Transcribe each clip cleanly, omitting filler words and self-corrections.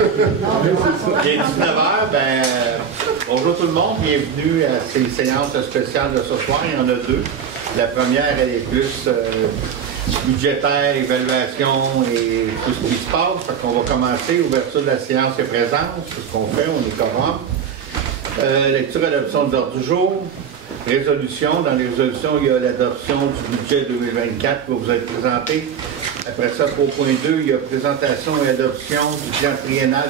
Il est 19h, bonjour tout le monde, bienvenue à ces séances spéciales de ce soir. Il y en a deux. La première, elle est plus budgétaire, évaluation et tout ce qui se passe. Fait qu'on va commencer, ouverture de la séance est présente, c'est ce qu'on fait, on est quorum. Lecture et adoption de l'ordre du jour. Résolution. Dans les résolutions, il y a l'adoption du budget 2024 qui va vous être présenté. Après ça, 3.2, il y a présentation et adoption du plan triennal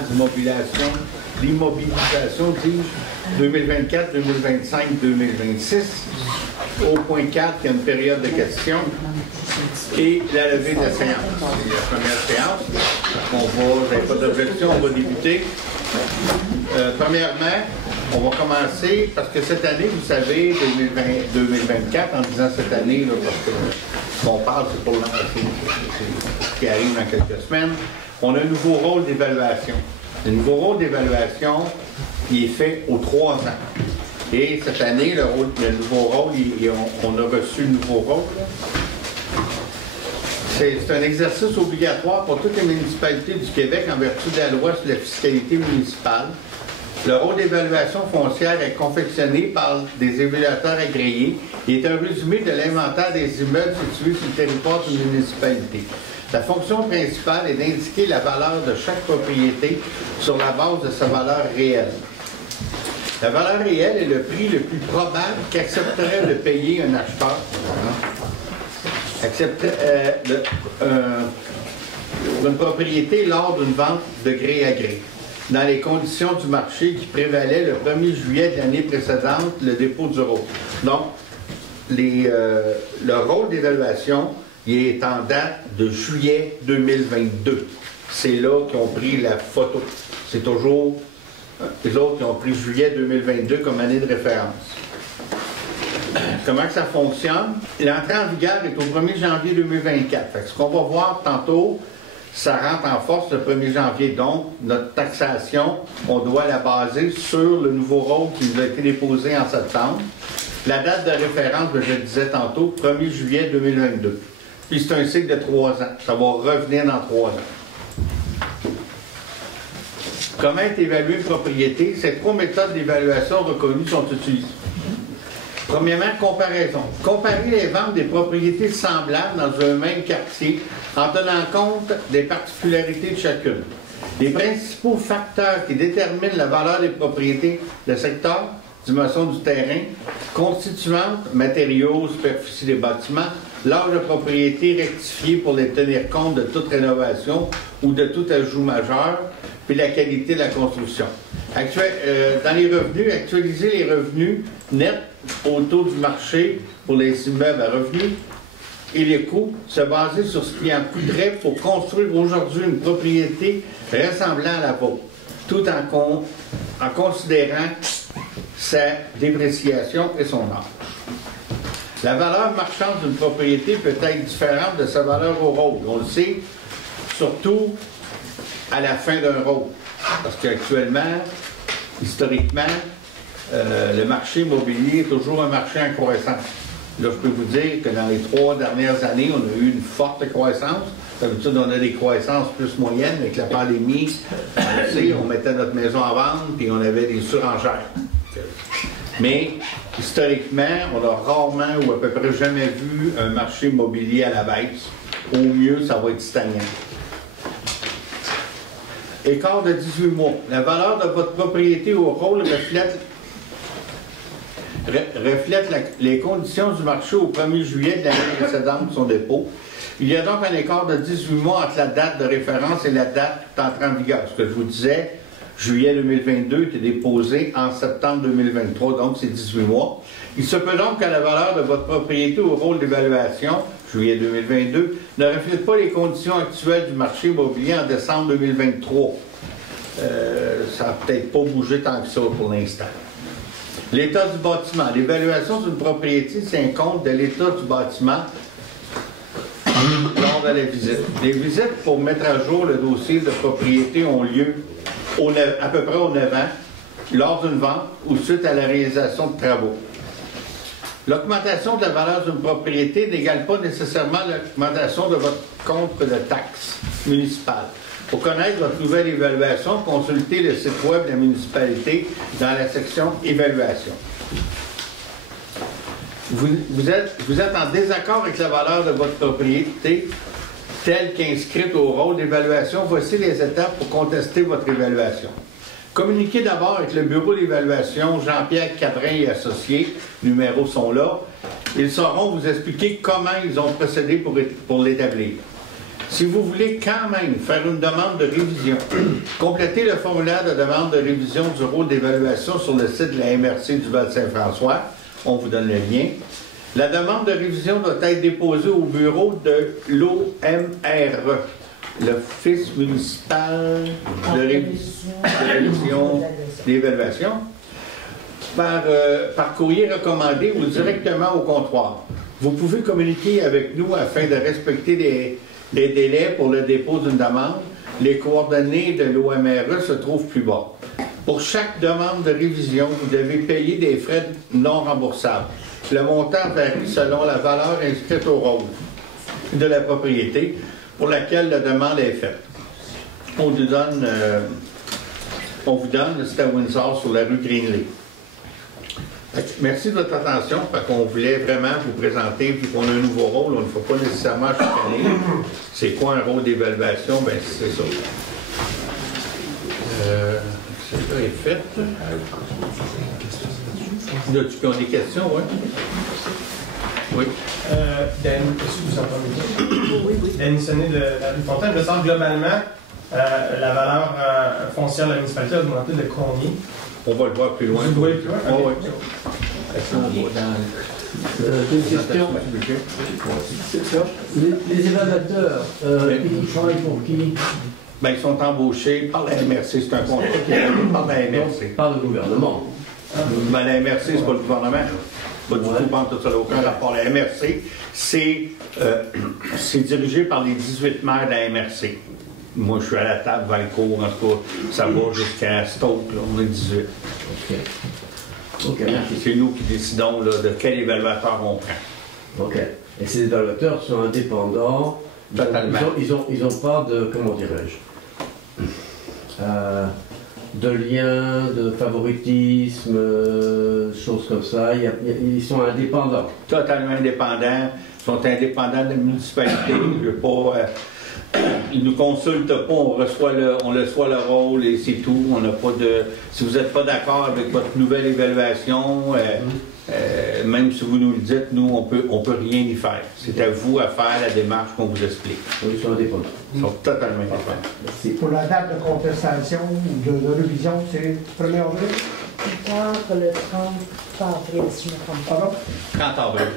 l'immobilisation, dis-je, 2024, 2025, 2026. Au point 4, il y a une période de questions et la levée de la séance. C'est la première séance. Vous n'avez pas d'objection, on va débuter. Premièrement, on va commencer, parce que cette année, vous savez, 2024, en disant cette année, là, parce que ce qu'on parle, c'est pour ce qui arrive dans quelques semaines, on a un nouveau rôle d'évaluation. Le nouveau rôle d'évaluation qui est fait aux 3 ans. Et cette année, le nouveau rôle, on a reçu le nouveau rôle. C'est un exercice obligatoire pour toutes les municipalités du Québec en vertu de la loi sur la fiscalité municipale. Le rôle d'évaluation foncière est confectionné par des évaluateurs agréés et est un résumé de l'inventaire des immeubles situés sur le territoire d'une municipalité. La fonction principale est d'indiquer la valeur de chaque propriété sur la base de sa valeur réelle. La valeur réelle est le prix le plus probable qu'accepterait de payer un acheteur. Pour une propriété lors d'une vente de gré à gré, dans les conditions du marché qui prévalaient le 1er juillet de l'année précédente, le dépôt du rôle. Donc, le rôle d'évaluation, il est en date de juillet 2022. C'est là qu'ils ont pris la photo. C'est toujours les autres qui ont pris juillet 2022 comme année de référence. Comment que ça fonctionne? L'entrée en vigueur est au 1er janvier 2024. Fait que ce qu'on va voir tantôt, ça rentre en force le 1er janvier. Donc, notre taxation, on doit la baser sur le nouveau rôle qui nous a été déposé en septembre. La date de référence, je le disais tantôt, 1er juillet 2022. Puis c'est un cycle de 3 ans. Ça va revenir dans 3 ans. Comment est évaluée une propriété? Ces 3 méthodes d'évaluation reconnues sont utilisées. Premièrement, comparaison. Comparer les ventes des propriétés semblables dans un même quartier en tenant compte des particularités de chacune. Les principaux facteurs qui déterminent la valeur des propriétés, le secteur, dimension du terrain, constituantes, matériaux, superficie des bâtiments, l'âge de propriété rectifié pour les tenir compte de toute rénovation ou de tout ajout majeur, puis la qualité de la construction. Dans les revenus, actualiser les revenus nets au taux du marché pour les immeubles à revenus et les coûts, se baser sur ce qui en coûterait pour construire aujourd'hui une propriété ressemblant à la vôtre, tout en considérant sa dépréciation et son âge. La valeur marchande d'une propriété peut être différente de sa valeur au rôle. On le sait, surtout à la fin d'un rôle. Parce qu'actuellement, historiquement, le marché immobilier est toujours un marché en croissance. Là, je peux vous dire que dans les 3 dernières années, on a eu une forte croissance. D'habitude, on a des croissances plus moyennes. Avec la pandémie, on sait, on mettait notre maison en vente puis on avait des surenchères. Mais, historiquement, on a rarement ou à peu près jamais vu un marché immobilier à la baisse. Au mieux, ça va être stagnant. Écart de 18 mois. La valeur de votre propriété au rôle reflète les conditions du marché au 1er juillet de l'année précédente de son dépôt. Il y a donc un écart de 18 mois entre la date de référence et la date d'entrée en vigueur. Ce que je vous disais, juillet 2022 était déposé en septembre 2023, donc c'est 18 mois. Il se peut donc que la valeur de votre propriété au rôle d'évaluation, juillet 2022, ne reflète pas les conditions actuelles du marché immobilier en décembre 2023. Ça n'a peut-être pas bougé tant que ça pour l'instant. L'état du bâtiment. L'évaluation d'une propriété tient compte de l'état du bâtiment lors de la visite. Les visites pour mettre à jour le dossier de propriété ont lieu à peu près aux 9 ans, lors d'une vente ou suite à la réalisation de travaux. L'augmentation de la valeur d'une propriété n'égale pas nécessairement l'augmentation de votre compte de taxes municipales. Pour connaître votre nouvelle évaluation, consultez le site web de la municipalité dans la section Évaluation. Vous êtes en désaccord avec la valeur de votre propriété telle qu'inscrite au rôle d'évaluation. Voici les étapes pour contester votre évaluation. Communiquez d'abord avec le bureau d'évaluation Jean-Pierre Cadrin et associés. Les numéros sont là. Ils sauront vous expliquer comment ils ont procédé pour l'établir. Si vous voulez quand même faire une demande de révision, complétez le formulaire de demande de révision du rôle d'évaluation sur le site de la MRC du Val-Saint-François. On vous donne le lien. La demande de révision doit être déposée au bureau de l'OMRE, l'Office municipal de révision d'évaluation, par courrier recommandé ou directement au comptoir. Vous pouvez communiquer avec nous afin de respecter les délais pour le dépôt d'une demande. Les coordonnées de l'OMRE se trouvent plus bas. Pour chaque demande de révision, vous devez payer des frais non remboursables. Le montant varie selon la valeur inscrite au rôle de la propriété pour laquelle la demande est faite. On vous donne c'est à Windsor sur la rue Greenlee. Merci de votre attention. On voulait vraiment vous présenter, vu qu'on a un nouveau rôle, on ne fait pas nécessairement chaque année. C'est quoi un rôle d'évaluation? Bien, c'est ça. Ça est fait. Là-tu qui ont des questions, oui? Oui. Dan, est-ce que vous entendez? Oui. Denis Sonnet de la rue Fontaine. Je sens globalement, la valeur foncière de la municipalité a augmenté de combien? On va le voir plus loin. Vous le voyez plus loin? Oh, oui. Est-ce qu'on va dans... Les évaluateurs, ils travaillent pour qui? Bien, ils sont embauchés par la MRC. C'est un contrat qui est donné par la MRC. Par le gouvernement. Mais la MRC, c'est pas le gouvernement. Pas du tout, pas tout ça, aucun rapport. La MRC, c'est dirigé par les 18 maires de la MRC. Moi, je suis à la table, Valcourt, en tout cas, ça va jusqu'à Stoke, là, on est 18. OK. C'est nous qui décidons là, de quel évaluateur on prend. OK. Et ces évaluateurs sont indépendants. Totalement. Ils ont pas de, comment dirais-je, de lien, de favoritisme, choses comme ça. Ils sont indépendants. Totalement indépendants. Ils sont indépendants de la municipalité. Je veux pas... ils ne nous consultent pas, on reçoit le rôle et c'est tout. On n'a pas de. Si vous n'êtes pas d'accord avec votre nouvelle évaluation, même si vous nous le dites, nous, on peut rien y faire. C'est à vous à faire la démarche qu'on vous explique. Ils sont indépendants. Ils sont totalement indépendants. Merci. Pour la date de contestation ou de révision, c'est 1er avril? Entre le 30 avril, si je ne me trompe pas. 30 avril.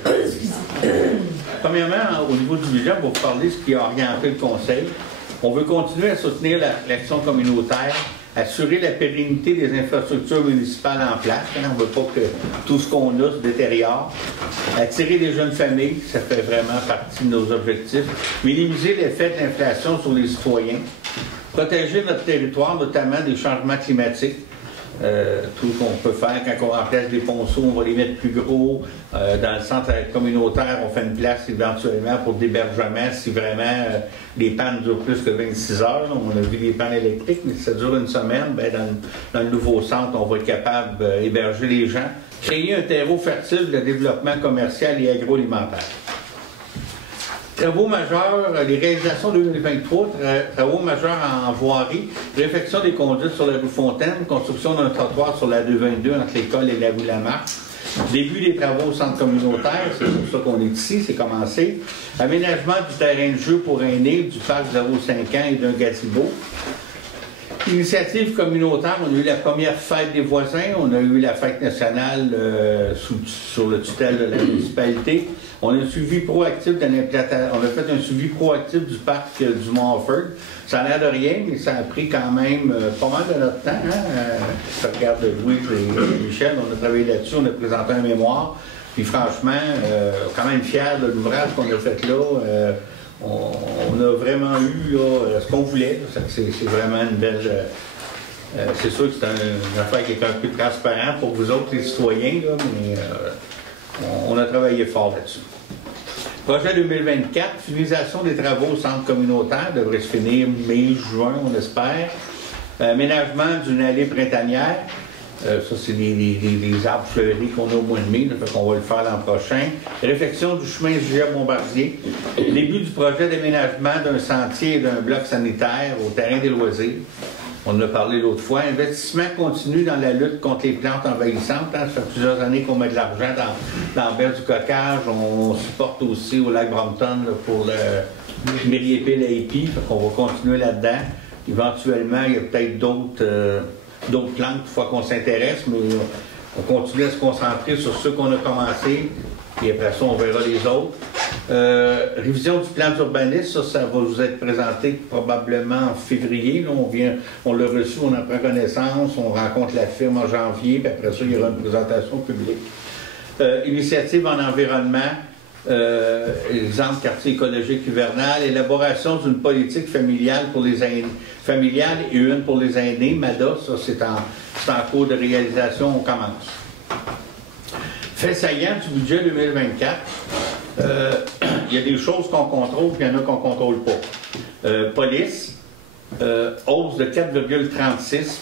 Premièrement, au niveau du budget, on va vous parler de ce qui a orienté le Conseil. On veut continuer à soutenir l'action communautaire, assurer la pérennité des infrastructures municipales en place. On ne veut pas que tout ce qu'on a se détériore. Attirer les jeunes familles, ça fait vraiment partie de nos objectifs. Minimiser l'effet de l'inflation sur les citoyens. Protéger notre territoire, notamment des changements climatiques. Tout ce qu'on peut faire quand on remplace des ponceaux, on va les mettre plus gros. Dans le centre communautaire, on fait une place éventuellement pour d'hébergement si vraiment les pannes durent plus que 26 heures. Là, on a vu les pannes électriques, mais si ça dure une semaine, bien, dans le nouveau centre, on va être capable d'héberger les gens. Créer un terreau fertile de développement commercial et agroalimentaire. Travaux majeurs, les réalisations 2023, travaux majeurs en voirie, réfection des conduites sur la rue Fontaine, construction d'un trottoir sur la 222 entre l'école et la rue Lamarche, début des travaux au centre communautaire, c'est pour ça qu'on est ici, c'est commencé, aménagement du terrain de jeu pour aînés, du parc 0,5 ans et d'un gazebo. Initiative communautaire, on a eu la première fête des voisins, on a eu la fête nationale sur le tutelle de la municipalité. On a un suivi proactif de l'implantation. On a fait un suivi proactif du parc du Mont-Offord. Ça a l'air de rien, mais ça a pris quand même pas mal de notre temps. Je regarde Louis et Michel, on a travaillé là-dessus, on a présenté un mémoire. Puis franchement, quand même fiers de l'ouvrage qu'on a fait là. On a vraiment eu là, ce qu'on voulait. C'est vraiment une belle... c'est sûr que c'est une affaire qui est un peu transparente pour vous autres, les citoyens, là, mais on a travaillé fort là-dessus. Projet 2024, finalisation des travaux au centre communautaire, devrait se finir mai-juin, on espère. Aménagement d'une allée printanière. Ça, c'est des arbres fleuris qu'on a au mois de mai, donc on va le faire l'an prochain. Réfection du chemin Giga-Bombardier. Début du projet d'aménagement d'un sentier et d'un bloc sanitaire au terrain des loisirs. On en a parlé l'autre fois. Investissement continu dans la lutte contre les plantes envahissantes. Hein. Ça fait plusieurs années qu'on met de l'argent dans la baie du Cocage. On supporte aussi au lac Brompton là, pour le Mériépile-Aipi. On va continuer là-dedans. Éventuellement, il y a peut-être d'autres plantes qu'il faut qu'on s'intéresse, mais on continue à se concentrer sur ceux qu'on a commencé, et après ça, on verra les autres. Révision du plan d'urbanisme, ça va vous être présenté probablement en février. Là, on l'a reçu, on en prend connaissance, on rencontre la firme en janvier, puis après ça, il y aura une présentation publique. Initiative en environnement, exemple quartier écologique hivernal, élaboration d'une politique familiale pour les aînés, familiale et une pour les aînés, MADA, ça c'est en cours de réalisation, on commence. Fait saillant du budget 2024, il y a des choses qu'on contrôle et il y en a qu'on ne contrôle pas. Police, hausse de 4,36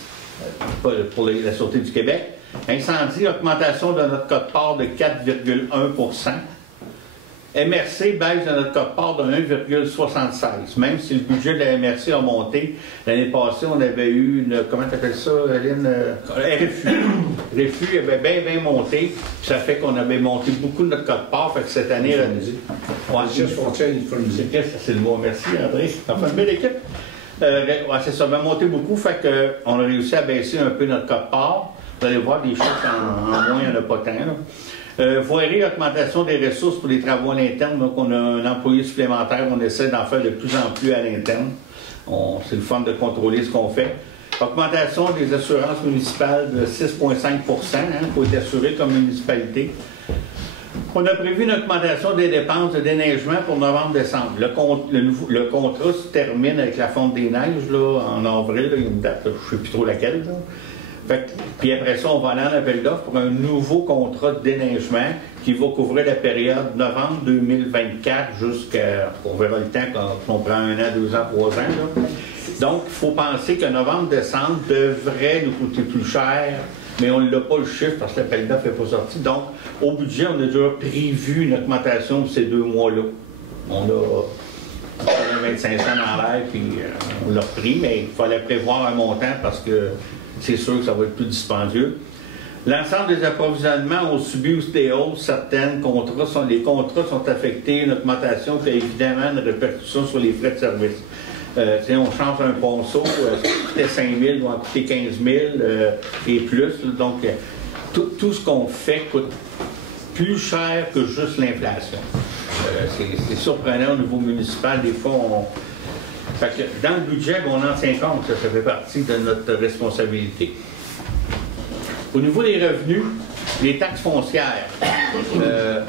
pour la Sûreté du Québec. Incendie, augmentation de notre quote-part de 4,1 MRC baisse de notre quote-part de 1,76. Même si le budget de la MRC a monté, l'année passée, on avait eu une, comment tu appelles ça, Aline? RFU. RFU avait bien monté, puis ça fait qu'on avait monté beaucoup de notre quote-part, fait que cette année, c'est le mot. Merci, André. Enfin, une belle équipe. C'est ça, on a monté beaucoup, fait qu'on a réussi à baisser un peu notre quote-part. Vous allez voir, des choses en moins, il n'y en a pas tant, là. Voirie, augmentation des ressources pour les travaux à l'interne. Donc, on a un employé supplémentaire. On essaie d'en faire de plus en plus à l'interne. C'est le fun de contrôler ce qu'on fait. Augmentation des assurances municipales de 6,5 pour être assuré comme municipalité. On a prévu une augmentation des dépenses de déneigement pour novembre-décembre. Le contrat se termine avec la fonte des neiges là, en avril. Là, il y a une date, là, je ne sais plus trop laquelle. Là. Puis après ça, on va aller en appel d'offres pour un nouveau contrat de déneigement qui va couvrir la période novembre 2024 jusqu'à... On verra le temps qu'on prend 1 an, 2 ans, 3 ans. Là. Donc, il faut penser que novembre-décembre devrait nous coûter plus cher, mais on n'a pas le chiffre parce que l'appel d'offres n'est pas sorti. Donc, au budget, on a déjà prévu une augmentation pour ces 2 mois-là. On a 25 cents dans l'air, puis on l'a repris, mais il fallait prévoir un montant parce que c'est sûr que ça va être plus dispendieux. L'ensemble des approvisionnements ont subi aussi des hausses. Les contrats sont affectés. Une augmentation fait évidemment une répercussion sur les frais de service. On change un ponceau, ça coûtait 5 000, doit en coûter 15 000 et plus. Donc, tout ce qu'on fait coûte plus cher que juste l'inflation. C'est surprenant au niveau municipal. Des fois, Fait que dans le budget, on en tient compte, ça fait partie de notre responsabilité. Au niveau des revenus, les taxes foncières,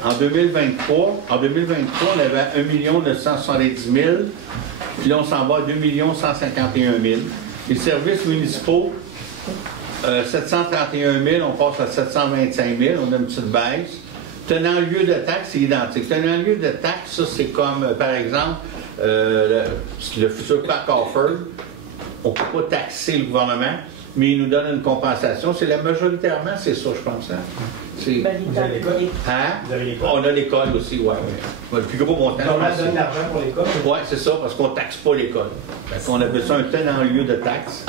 en 2023, on avait 1 970 000, puis là, on s'en va à 2 151 000. Les services municipaux, 731 000, on passe à 725 000, on a une petite baisse. Tenant lieu de taxe, c'est identique. Tenant lieu de taxe, ça, c'est comme, par exemple, le futur parc Offord, on ne peut pas taxer le gouvernement, mais il nous donne une compensation. Majoritairement, c'est ça, je pense. Hein? Vous avez l'école? Hein? Vous avez l'école? On a l'école aussi, oui. Le plus gros montant. On donne de l'argent pour l'école? Oui, c'est ça, parce qu'on ne taxe pas l'école. On appelle ça un tenant lieu de taxe.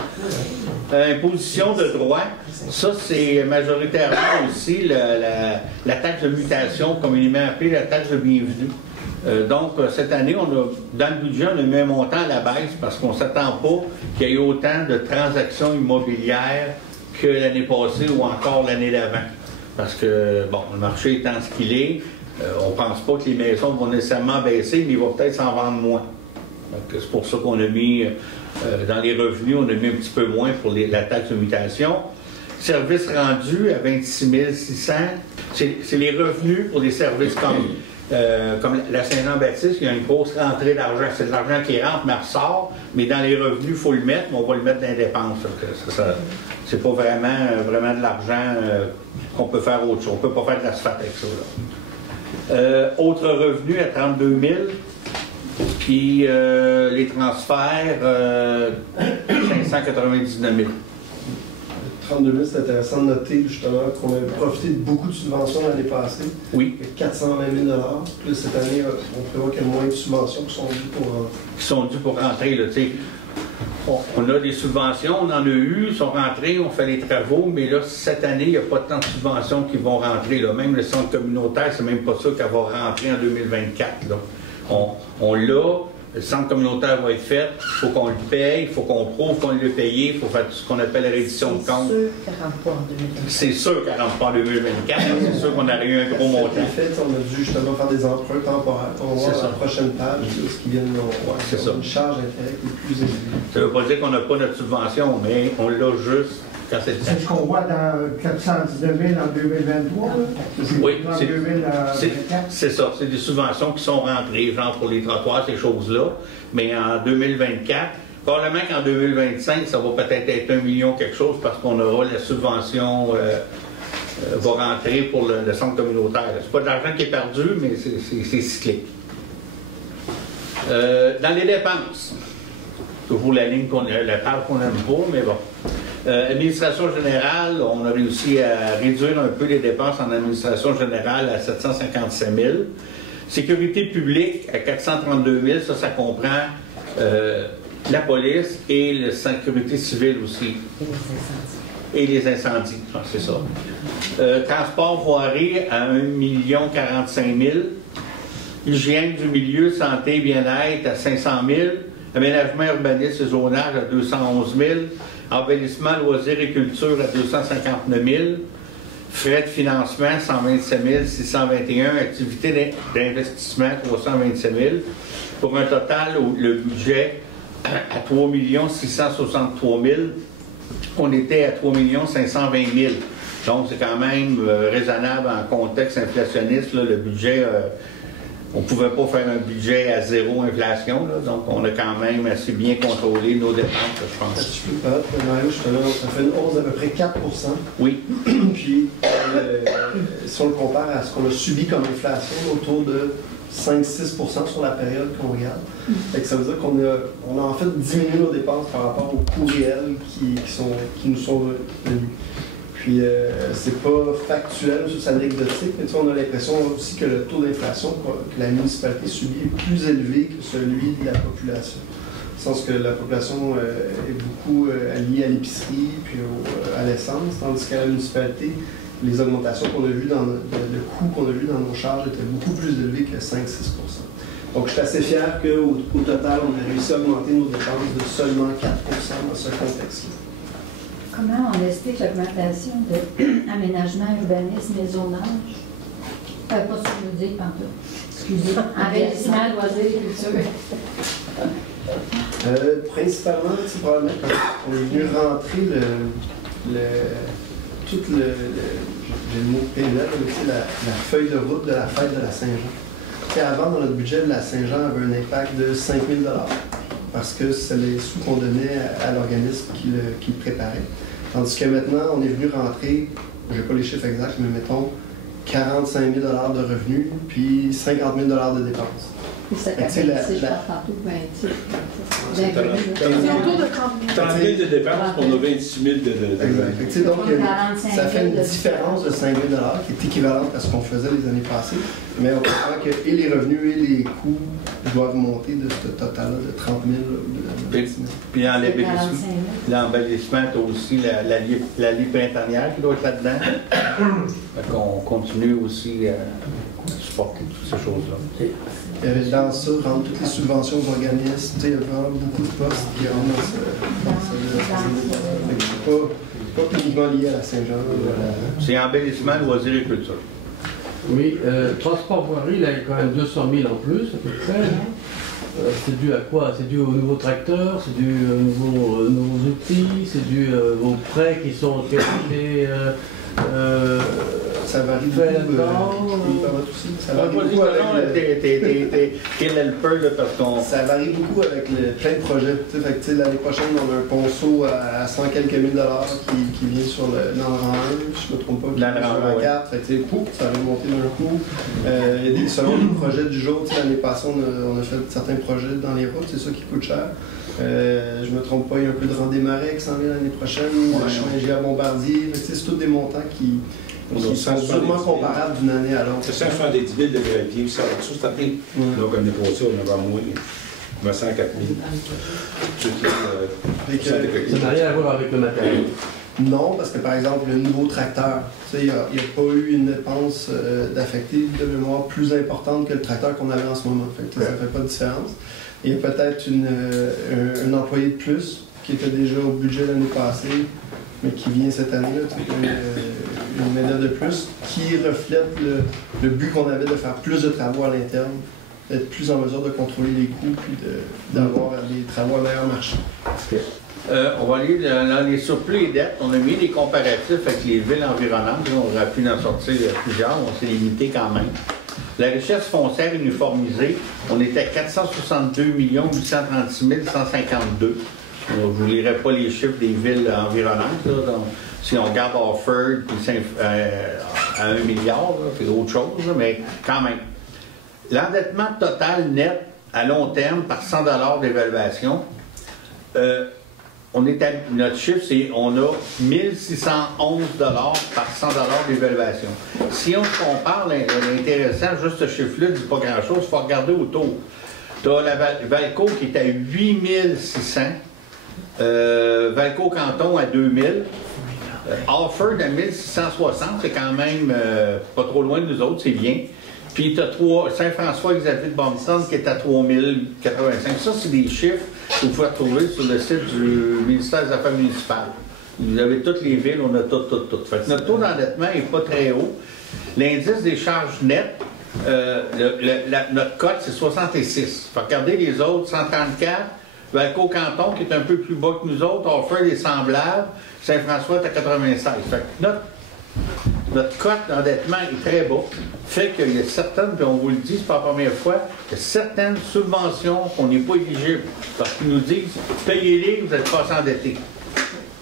Imposition de droit, ça, c'est majoritairement aussi la taxe de mutation, communément appelée la taxe de bienvenue. Donc, cette année, dans le budget, on a mis un montant à la baisse parce qu'on ne s'attend pas qu'il y ait autant de transactions immobilières que l'année passée ou encore l'année d'avant. Parce que, bon, le marché étant ce qu'il est, on ne pense pas que les maisons vont nécessairement baisser, mais il va peut-être s'en vendre moins. Donc, c'est pour ça qu'on a mis, dans les revenus, on a mis un petit peu moins pour la taxe de mutation. Services rendus à 26 600, c'est les revenus pour les services comme la Saint-Jean-Baptiste, il y a une grosse rentrée d'argent. C'est de l'argent qui rentre, mais ressort. Mais dans les revenus, il faut le mettre, mais on va le mettre dans les dépenses. C'est pas vraiment de l'argent qu'on peut faire autre chose. On ne peut pas faire de l'asphalte avec ça. Autres revenus à 32 000. Puis les transferts, 599 000. 32 000, c'est intéressant de noter justement qu'on a profité de beaucoup de subventions l'année passée. Oui. 420 000 $. Puis cette année, on prévoit qu'il y a moins de subventions qui sont dues pour rentrer. Là, on a des subventions, on en a eu, ils sont rentrés, on fait les travaux, mais là, cette année, il n'y a pas tant de subventions qui vont rentrer. Là. Même le centre communautaire, c'est même pas ça qu'elle va rentrer en 2024. Là. On l'a. Le centre communautaire va être fait, il faut qu'on le paye, il faut qu'on prouve qu'on l'a payé, il faut faire ce qu'on appelle la reddition de compte. C'est sûr qu'elle ne rentre pas en 2024. C'est sûr qu'on aurait eu un gros montant. En fait, on a dû justement faire des emprunts temporaires. On va voir la prochaine page, ce qui vient de une charge d'intérêt qui est plus élevée. Ça ne veut pas dire qu'on n'a pas notre subvention, mais on l'a juste quand c'est le temps. C'est ce qu'on voit dans 419 000 en 2023, là? Oui, c'est ça. C'est des subventions qui sont rentrées, genre pour les trottoirs, ces choses-là. Mais en 2024, probablement qu'en 2025, ça va peut-être être 1 million quelque chose parce qu'on aura la subvention va rentrer pour le centre communautaire. C'est pas de l'argent qui est perdu, mais c'est cyclique. Dans les dépenses, toujours la ligne la page qu'on aime pas, mais bon. Administration générale, on a réussi à réduire un peu les dépenses en administration générale à 757 000. Sécurité publique à 432 000, ça comprend la police et la sécurité civile aussi. Et les incendies, c'est ça. Transport voirie à 1 45 000. Hygiène du milieu, santé et bien-être à 500 000. Aménagement urbanisme et zonage à 211 000. Embellissement, loisirs et culture à 259 000. Frais de financement, 127 621. Activités d'investissement, 327 000. Pour un total, le budget à 3 663 000. On était à 3 520 000. Donc, c'est quand même raisonnable en contexte inflationniste. Là, le budget, on ne pouvait pas faire un budget à zéro inflation. Là, donc, on a quand même assez bien contrôlé nos dépenses, je pense. Je peux pas, Mario, ça fait une hausse d'à peu près 4 %. Oui. Puis, si on le compare à ce qu'on a subi comme inflation, autour de 5-6 % sur la période qu'on regarde. Fait que ça veut dire qu'on a en fait diminué nos dépenses par rapport aux coûts réels qui nous sont venus. Puis, c'est pas factuel, c'est anecdotique, mais tu vois, on a l'impression aussi que le taux d'inflation que la municipalité subit est plus élevé que celui de la population. Dans le sens que la population est beaucoup liée à l'épicerie puis à l'essence, tandis qu'à la municipalité, les augmentations qu'on a vues le coût qu'on a vu dans nos charges était beaucoup plus élevé que 5-6 %. Donc, je suis assez fier qu'au total, on a réussi à augmenter nos dépenses de seulement 4 % dans ce contexte-là. Comment on explique l'augmentation de aménagement, urbanisme et zonage? Pas ce que je veux dire tantôt. Excusez. Investissement, loisirs et culture. Principalement, c'est probablement quand on est venu rentrer j'ai le mot PNL, la feuille de route de la fête de la Saint-Jean. Avant, dans notre budget, la Saint-Jean avait un impact de 5 000 $ parce que c'est les sous qu'on donnait à l'organisme qui le préparait. Tandis que maintenant, on est venu rentrer, je n'ai pas les chiffres exacts, mais mettons 45 000 $ de revenus, puis 50 000 $ de dépenses. Et ça fait je pense tantôt 20 C'est autour de 30 000 de dépenses pour nos 26 000 de exact. Donc, ça fait une différence de 5 000 $ qui est équivalente à ce qu'on faisait les années passées. Mais on comprend que et les revenus et les coûts doivent monter de ce total-là de 30 000 de 26 000. Puis l'embellissement, tu as aussi la lie printanière qui doit être là-dedans. On continue aussi à supporter toutes ces choses-là. Dans ça, rendre toutes les subventions aux organismes, il y a vraiment beaucoup de postes qui rentrent dans ce. C'est pas uniquement lié à la Saint-Jean. C'est embellissement, loisirs et culture. Oui, transport voirie, il a quand même 200 000 en plus, à peu près. C'est dû à quoi? C'est dû aux nouveaux tracteurs, c'est dû aux nouveaux outils, c'est dû aux prêts qui sont créés. ça varie Fait beaucoup. là-dedans, Ça varie beaucoup avec quel est le peu, là, parce qu'on... Ça varie beaucoup avec plein de projets. Fait que, l'année prochaine, on a un ponceau à 100 quelques mille dollars qui vient sur dans le rang 1, je ne me trompe pas, dans le rang 4. Fait que, ça va monter d'un coup. Selon les projets du jour, l'année passée, on a fait certains projets dans les routes, c'est ça qui coûte cher. Je ne me trompe pas, il y a un peu de Rendez Marais qui s'en vient l'année prochaine, le chemin à Bombardier. C'est tous des montants qui sont sûrement comparables d'une année à l'autre. C'est ça, faire des 10 000 de gravier, ça va tout taper. Donc, on est passé, on a moins. On va 104 000. Ça n'a rien à voir avec le matériel. Non, parce que par exemple, le nouveau tracteur, il n'y a pas eu une dépense d'affectif de mémoire plus importante que le tracteur qu'on avait en ce moment. Ça ne fait pas de différence. Il y a peut-être un employé de plus qui était déjà au budget l'année passée, mais qui vient cette année, une main-d'œuvre de plus, qui reflète le but qu'on avait de faire plus de travaux à l'interne, d'être plus en mesure de contrôler les coûts puis d'avoir des travaux à meilleur marché. On va aller dans les surplus et dettes. On a mis des comparatifs avec les villes environnantes. On aurait pu en sortir plusieurs, on s'est limité quand même. La richesse foncière uniformisée, on était à 462 836 152. Je ne vous lirai pas les chiffres des villes environnantes. Là. Donc, si on regarde Offord à 1 milliard, c'est autre chose, là, mais quand même. L'endettement total net à long terme par 100 $ d'évaluation, notre chiffre, c'est on a 1611 $ par 100 $ d'évaluation. Si on compare l'intéressant, juste ce chiffre-là ne dit pas grand-chose, il faut regarder autour. Tu as la Valco qui est à 8600, Valco Canton à 2000, Offord à 1660, c'est quand même pas trop loin de nous autres, c'est bien. Puis tu as Saint-François-Xavier de Bompton qui est à 3085. Ça, c'est des chiffres que vous pouvez retrouver sur le site du ministère des Affaires municipales. Vous avez toutes les villes, on a tout. Fait que notre taux d'endettement n'est pas très haut. L'indice des charges nettes, notre cote, c'est 66. Fait que regardez les autres, 134. Valco Canton, qui est un peu plus bas que nous autres, Offord est semblable. Saint-François est à 96. Fait que notre cote d'endettement est très bas, fait qu'il y a certaines, puis on vous le dit, c'est pas la première fois, il y a certaines subventions qu'on n'est pas éligible. Parce qu'ils nous disent, payez-les, vous n'êtes pas endettés.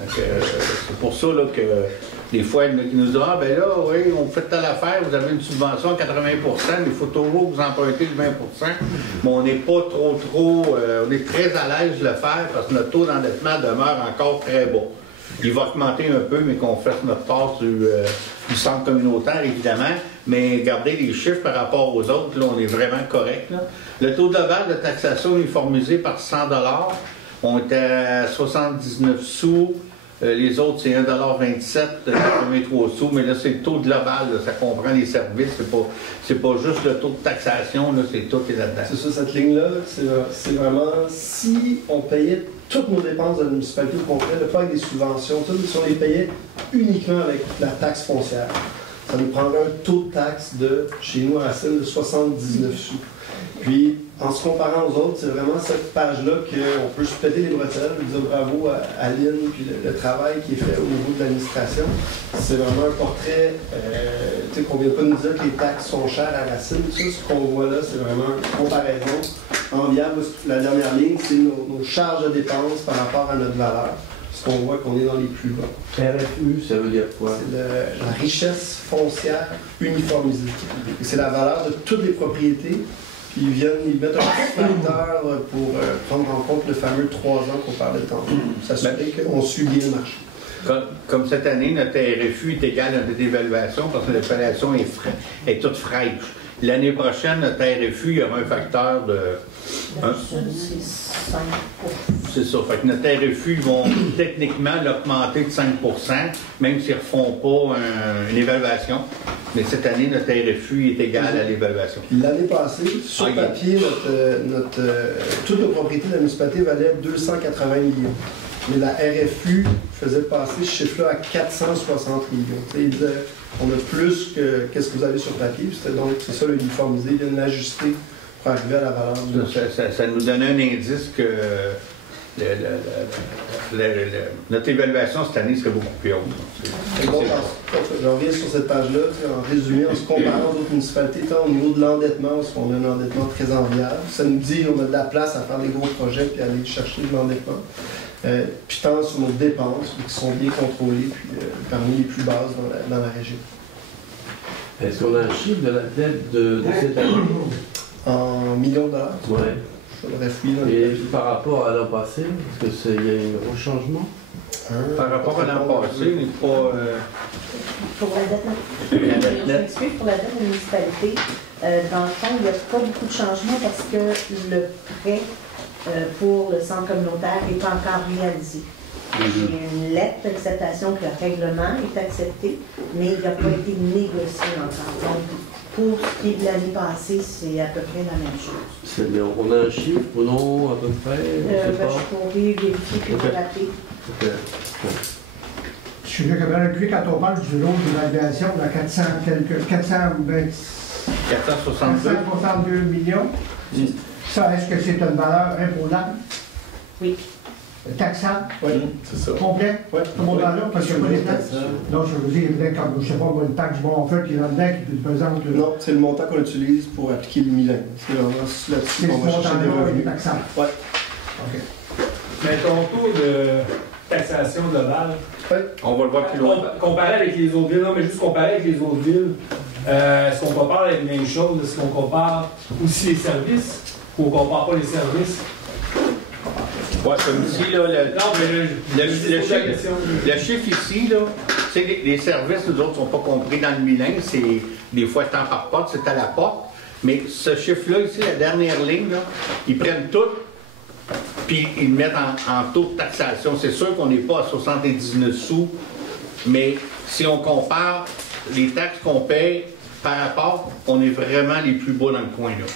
C'est pour ça là, que des fois, il y en a qui nous disent, ah ben là, oui, on fait telle affaire, vous avez une subvention à 80 %, il faut toujours vous emprunter le 20 %, mais on n'est pas trop, on est très à l'aise de le faire parce que notre taux d'endettement demeure encore très bas. Il va augmenter un peu, mais qu'on fasse notre part du centre communautaire, évidemment. Mais gardez les chiffres par rapport aux autres, là, on est vraiment correct. Là. Le taux global de taxation uniformisé par 100 $, on était à 79 sous. Les autres, c'est 1,27 $, 83 sous. Mais là, c'est le taux global, là, ça comprend les services. C'est pas juste le tôt de taxation, là, c'est tout qui est là-dedans. C'est ça, cette ligne-là, c'est vraiment si on payait toutes nos dépenses de la municipalité au complet, pas avec des subventions, si on les payait uniquement avec la taxe foncière, ça nous prendrait un taux de taxe chez nous à Racine, de 79 sous. Puis, en se comparant aux autres, c'est vraiment cette page-là qu'on peut se péter les bretelles, dire bravo à Lynn, puis le travail qui est fait au niveau de l'administration. C'est vraiment un portrait, qu'on ne vient pas nous dire que les taxes sont chères à Racine. Ça, ce qu'on voit là, c'est vraiment une comparaison enviable. La dernière ligne, c'est nos charges de dépenses par rapport à notre valeur. Parce qu'on voit qu'on est dans les plus bas. RFU, ça veut dire quoi? C'est la richesse foncière uniformisée. C'est la valeur de toutes les propriétés. Puis ils mettent un petit facteur pour prendre en compte le fameux 3 ans qu'on parlait tantôt. S'assurer qu'on suit bien le marché. Comme cette année, notre RFU est égal à notre évaluation parce que l'évaluation est toute fraîche. L'année prochaine, notre RFU, il y aura un facteur de... C'est ça. Fait que notre RFU, ils vont techniquement l'augmenter de 5 %, même s'ils ne refont pas une évaluation. Mais cette année, notre RFU est égal à l'évaluation. L'année passée, sur papier, toutes nos propriétés de la municipalité valaient 280 millions. Mais la RFU faisait passer ce chiffre-là à 460 millions. Ils disaient, on a plus que qu'est-ce que vous avez sur papier. Donc, c'est ça l'uniformisé. Ils viennent l'ajuster pour arriver à la valeur du marché. Ça nous donnait un indice que notre évaluation cette année serait beaucoup plus haute. Bon, je reviens sur cette page-là. En résumé, en se comparant d'autres municipalités, tant au niveau de l'endettement, parce qu'on a un endettement très enviable, ça nous dit qu'on a de la place à faire des gros projets et aller chercher de l'endettement. Puis tant sur nos dépenses, qui sont bien contrôlées, puis parmi les plus basses dans la région. Est-ce qu'on a un chiffre de la dette de cette année? En millions de dollars? Oui. Et par rapport à l'an passé, est-ce qu'il y a un gros changement? Par rapport à l'an passé, il n'est pas... Pour la dette, je m'excuse, pour la dette de la municipalité, dans le fond, il n'y a pas beaucoup de changements parce que le prêt pour le centre communautaire n'est pas encore réalisé. Il y a une lettre d'acceptation que le règlement est accepté, mais il n'a pas été négocié encore. Donc, pour ce qui est de l'année passée, c'est à peu près la même chose. C'est-à-dire, on a un chiffre ou non, à peu près? Je pourrais vérifier puis vous rappeler. Je suis convaincu quand on parle du lot d'évaluation de 462 millions. Ça, est-ce que c'est une valeur imposable? Oui. Taxable? Oui, c'est ça. Complet? Oui. Tout le monde là, parce qu'il n'y a pas de taxes. Donc, je veux dire, comme, je ne sais pas, une taxe bon fait qui est là-dedans, qui présente. Non, c'est le montant qu'on utilise pour appliquer le Milan. C'est vraiment là-dessus qu'on va chercher des revenus. Taxable. Oui. OK. Mais ton taux de taxation globale, On va le voir plus loin. Comparé avec les autres villes, non, mais juste comparé avec les autres villes, est-ce qu'on compare les mêmes choses? Est-ce qu'on compare aussi les services? Ou on ne compare pas les services? Ouais, comme ici, là, le chiffre ici, là, c'est les services, nous autres, ne sont pas compris dans le Milan, c'est des fois temps par porte, c'est à la porte. Mais ce chiffre-là, ici, la dernière ligne, là, ils prennent tout, puis ils le mettent en taux de taxation. C'est sûr qu'on n'est pas à 79 sous, mais si on compare les taxes qu'on paye par rapport, on est vraiment les plus bas dans le coin, là.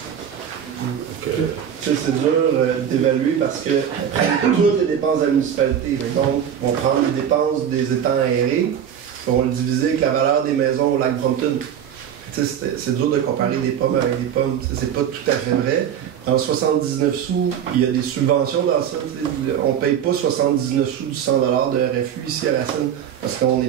C'est dur d'évaluer parce que toutes les dépenses de la municipalité. Donc, on prend les dépenses des étangs aérés, on le diviser avec la valeur des maisons au lac Brompton. C'est dur de comparer des pommes avec des pommes. C'est pas tout à fait vrai. En 79 sous, il y a des subventions dans ça. On ne paye pas 79 sous du 100 $ de RFU ici à la Seine parce qu'on a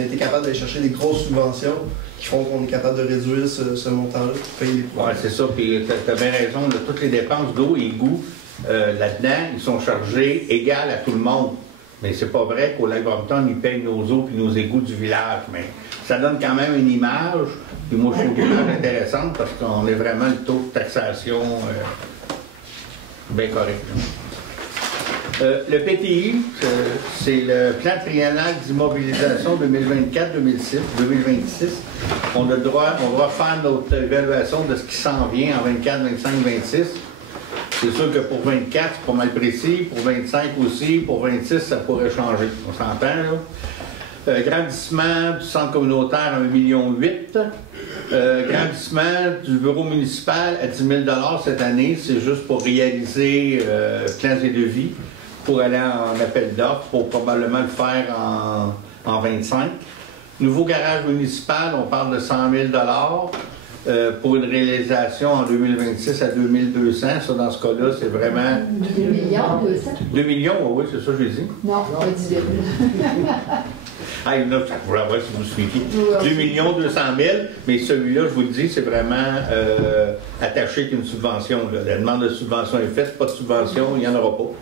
été capable d'aller chercher des grosses subventions qui font qu'on est capable de réduire ce montant-là pour payer les points. Oui, c'est ça. Puis tu as bien raison. Là, toutes les dépenses d'eau et goût, là-dedans, ils sont chargés égales à tout le monde. Mais c'est pas vrai qu'au lac Brompton, ils payent nos eaux et nos égouts du village. Mais ça donne quand même une image. Puis moi, je trouve une image intéressante parce qu'on est vraiment le taux de taxation bien correct. Le PTI, c'est le plan triennal d'immobilisation 2024-2026. On a droit faire notre évaluation de ce qui s'en vient en 24, 25, 26. C'est sûr que pour 24, c'est pas mal précis. Pour 25 aussi. Pour 26, ça pourrait changer. On s'entend, là. Grandissement du centre communautaire à 1,8 million. Grandissement du bureau municipal à 10 000 $ cette année. C'est juste pour réaliser plans et devis, pour aller en appel d'offres, pour probablement le faire en 25. Nouveau garage municipal, on parle de 100 000 $ pour une réalisation en 2026 à 2200. Ça, dans ce cas-là, c'est vraiment... 2 millions, 200? 2 millions, oui, c'est ça que j'ai dit. Non, pas 18 000. Ah, là, je pourrais voir si vous suivez. 2 200 000, mais celui-là, je vous le dis, c'est vraiment attaché qu'une subvention. Là. La demande de subvention est faite, pas de subvention, il n'y en aura pas.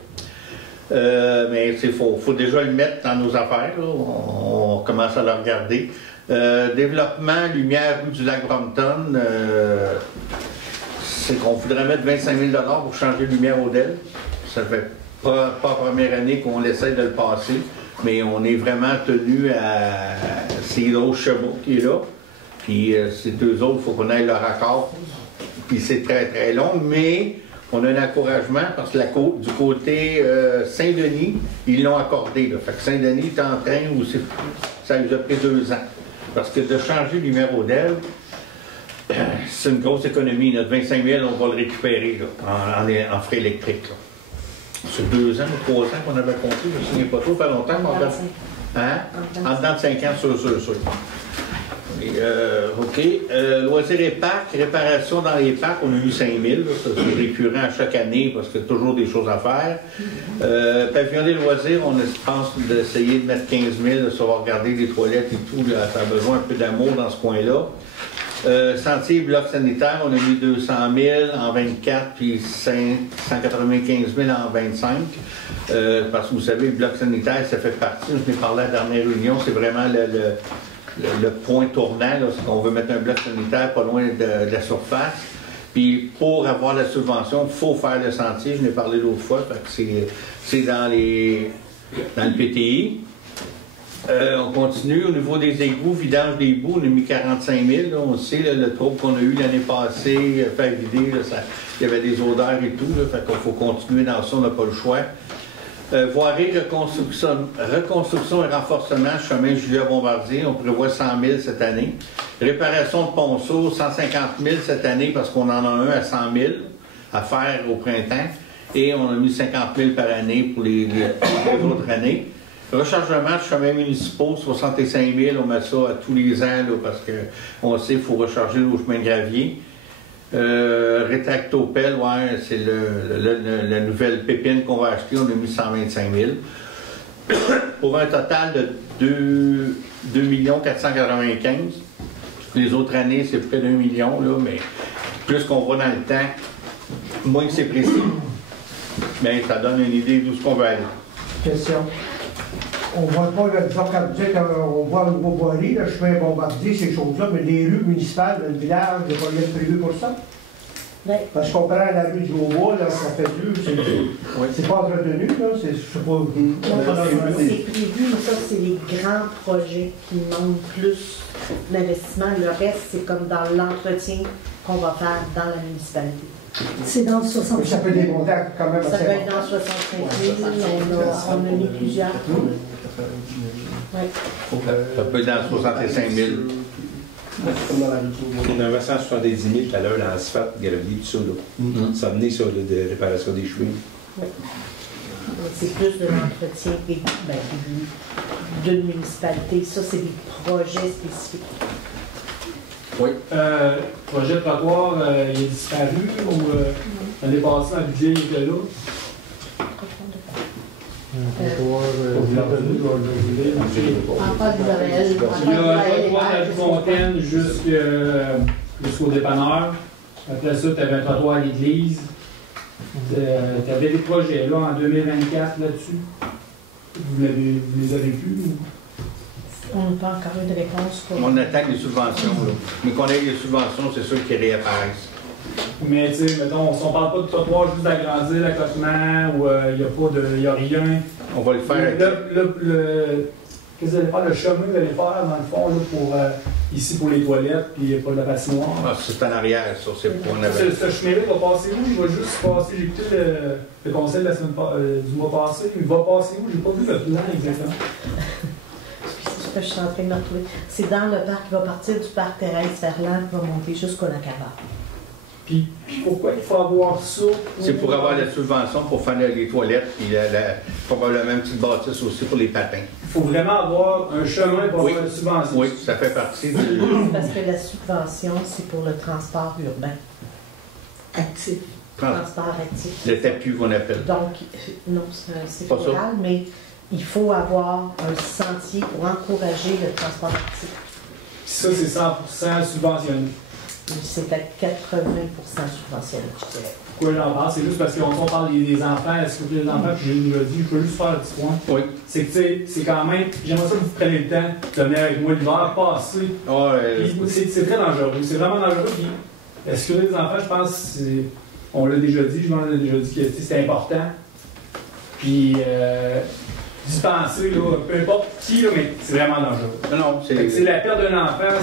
Mais il faut déjà le mettre dans nos affaires. Là. On commence à le regarder. Développement, lumière, rue du lac Brompton, c'est qu'on voudrait mettre 25 000 $ pour changer de lumière au DEL. Ça fait pas la première année qu'on essaie de le passer, mais on est vraiment tenu à ces gros chevaux qui est là. Puis ces deux autres, il faut qu'on aille leur accord. Puis c'est très très long, mais on a un encouragement parce que du côté Saint-Denis, ils l'ont accordé. Là. Fait que Saint-Denis est en train où ça nous a pris 2 ans. Parce que de changer le numéro d'elle, c'est une grosse économie. Notre 25 000, on va le récupérer là, en frais électriques. C'est 2 ans ou 3 ans qu'on avait compté, je ne me souviens pas trop, ça fait longtemps. En dedans de 5 ans, sûr. OK. Loisirs et parcs, réparation dans les parcs, on a eu 5 000. Là, ça, c'est récurrent à chaque année parce qu'il y a toujours des choses à faire. Pavillon des loisirs, on pense d'essayer de mettre 15 000. Là, ça va regarder les toilettes et tout. Là, ça a besoin un peu d'amour dans ce coin-là. Sentier et bloc sanitaire, on a mis 200 000 en 24 puis 195 000 en 25. Parce que vous savez, le bloc sanitaire, ça fait partie, je l'ai parlé à la dernière réunion, c'est vraiment le point tournant, c'est qu'on veut mettre un bloc sanitaire pas loin de la surface. Puis pour avoir la subvention, il faut faire le sentier, je l'ai parlé l'autre fois, c'est dans le PTI. On continue. Au niveau des égouts, vidange des égouts, on a mis 45 000. Là, on sait, là, le trouble qu'on a eu l'année passée, faire vider, là, il y avait des odeurs et tout. Là, fait qu'il faut continuer dans ça, on n'a pas le choix. Voirie, reconstruction et renforcement, chemin Julia-Bombardier, on prévoit 100 000 cette année. Réparation de ponceau, 150 000 cette année parce qu'on en a un à 100 000 à faire au printemps. Et on a mis 50 000 par année pour les autres années. Rechargement de chemins municipaux, 65 000, on met ça à tous les ans là, parce qu'on sait qu'il faut recharger nos chemins de gravier. Rétractopelle, ouais, c'est la nouvelle pépine qu'on va acheter, on a mis 125 000. Pour un total de 2 495 000. Les autres années, c'est près d'1 million, là, mais plus qu'on va dans le temps, moins que c'est précis, mais ça donne une idée d'où ce qu'on va aller. Question. On ne voit pas, disons, quand on voit le nouveau Boirie, le chemin Bombardier, ces choses-là, mais les rues municipales, le village, il n'y a pas rien prévu pour ça. Oui. Parce que je comprends la rue du Haut-Bois, là, ça fait plus, c'est pas entretenu, là, c'est, je sais pas. C'est prévu, mais ça, c'est les grands projets qui demandent plus d'investissement. Le reste, c'est comme dans l'entretien qu'on va faire dans la municipalité. C'est dans le 65 000. Ça peut démonter quand même assez. Ça peut être dans 65 000, on a mis plusieurs. Oui. Ça peut être dans 65 000. On avait 170 000 tout à l'heure, l'asphalte, gravier, tout ça. Là. Ça venait sur de réparation des chemins. Oui. C'est plus de l'entretien d'une municipalité. Ça, c'est des projets spécifiques. Oui. Projet de trottoir, il est disparu ou l'année passée, un budget il était là? Il y a un trottoir à la Fontaine jusqu'au dépanneur. Après ça, tu avais un trottoir à l'église. Tu avais des projets là en 2024 là-dessus. Vous les avez plus? On n'a pas encore eu de réponse pour... On attend les subventions, là. Mais qu'on ait les subventions, c'est sûr qu'ils réapparaissent. Mais tu sais, mettons, si on ne parle pas de trottoir juste d'agrandir l'accotement ou il n'y a rien. On va le faire. Qu'est-ce que vous allez faire? Le chemin, vous allez faire dans le fond, là, pour, ici pour les toilettes, puis pour la patinoire. Ah, c'est en arrière, ça, c'est pour on avait... Ce chemin-là va passer où? Il va juste passer, j'ai écouté le conseil de la semaine du mois passé, il va passer où? J'ai pas vu le plan exactement. C'est ce que je suis en train de retrouver. C'est dans le parc, il va partir du parc Thérèse-Ferland, il va monter jusqu'au Lac-Avard. Puis pourquoi il faut avoir ça? C'est pour avoir la subvention pour faire les toilettes, puis probablement une petite bâtisse aussi pour les patins. Il faut vraiment avoir un chemin pour avoir une subvention. Oui, ça fait partie du... Parce que la subvention, c'est pour le transport urbain. Actif. Transport actif. Le tapis qu'on appelle. Donc, non, c'est fédéral, mais il faut avoir un sentier pour encourager le transport actif. Ça, c'est 100% subventionné. C'est à 80% subventionné, je dirais. Pourquoi j'en parle? C'est juste parce qu'on parle des enfants. Est-ce que les enfants, puis j'ai déjà dit, je peux juste faire un petit point. Oui. C'est que, tu sais, c'est quand même, j'aimerais ça que vous preniez le temps de venir avec moi l'hiver passé. C'est très dangereux. C'est vraiment dangereux. Puis, est-ce que les enfants, je pense, on l'a déjà dit, je m'en ai déjà dit que c'est important. Puis, d'y penser, là, peu importe qui, là, mais c'est vraiment dangereux. Non, c'est la perte d'un enfant.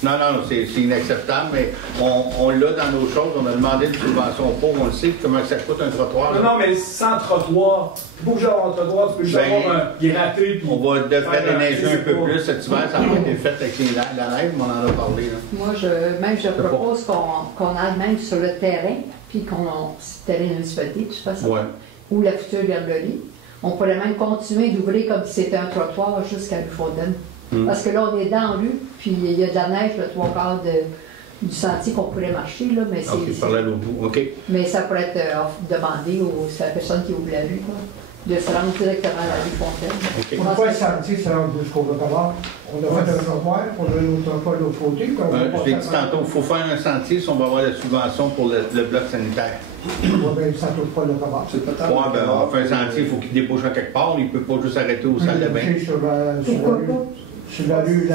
Non, c'est inacceptable, mais on l'a dans nos choses. On a demandé une subvention pour, on le sait, comment ça coûte un trottoir. Non, mais sans trottoir, il faut que j'aille un trottoir, tu peux juste avoir un gratté. On va devrait déneiger un peu plus cet hiver, ça n'a pas été fait avec la neige, mais on en a parlé. Là. Moi, je propose qu'on aille même sur le terrain, puis c'est le terrain de municipalité, de toute façon, ou la future garderie. On pourrait même continuer d'ouvrir comme si c'était un trottoir jusqu'à Bufontaine. Parce que là, on est dans la rue, puis il y a de la neige, le 3/4 du sentier qu'on pourrait marcher, là, mais c'est... OK, par là l'autre bout, OK. Mais ça pourrait être demandé à la personne qui ouvre la rue, quoi, de se rendre directement à la rue Fontaine. OK. Pourquoi le sentier se rend jusqu'au Rocavard? On a fait un trottoir, on a un autre pas de l'autre côté. Je l'ai dit tantôt, il faut faire un sentier si on va avoir la subvention pour le bloc sanitaire. Oui, bien, ça ne touche pas le Rocavard. C'est peut-être. Ouais, ben, on fait un sentier, il faut qu'il débouche à quelque part, il ne peut pas juste arrêter aux salles de bain. Sur la rue de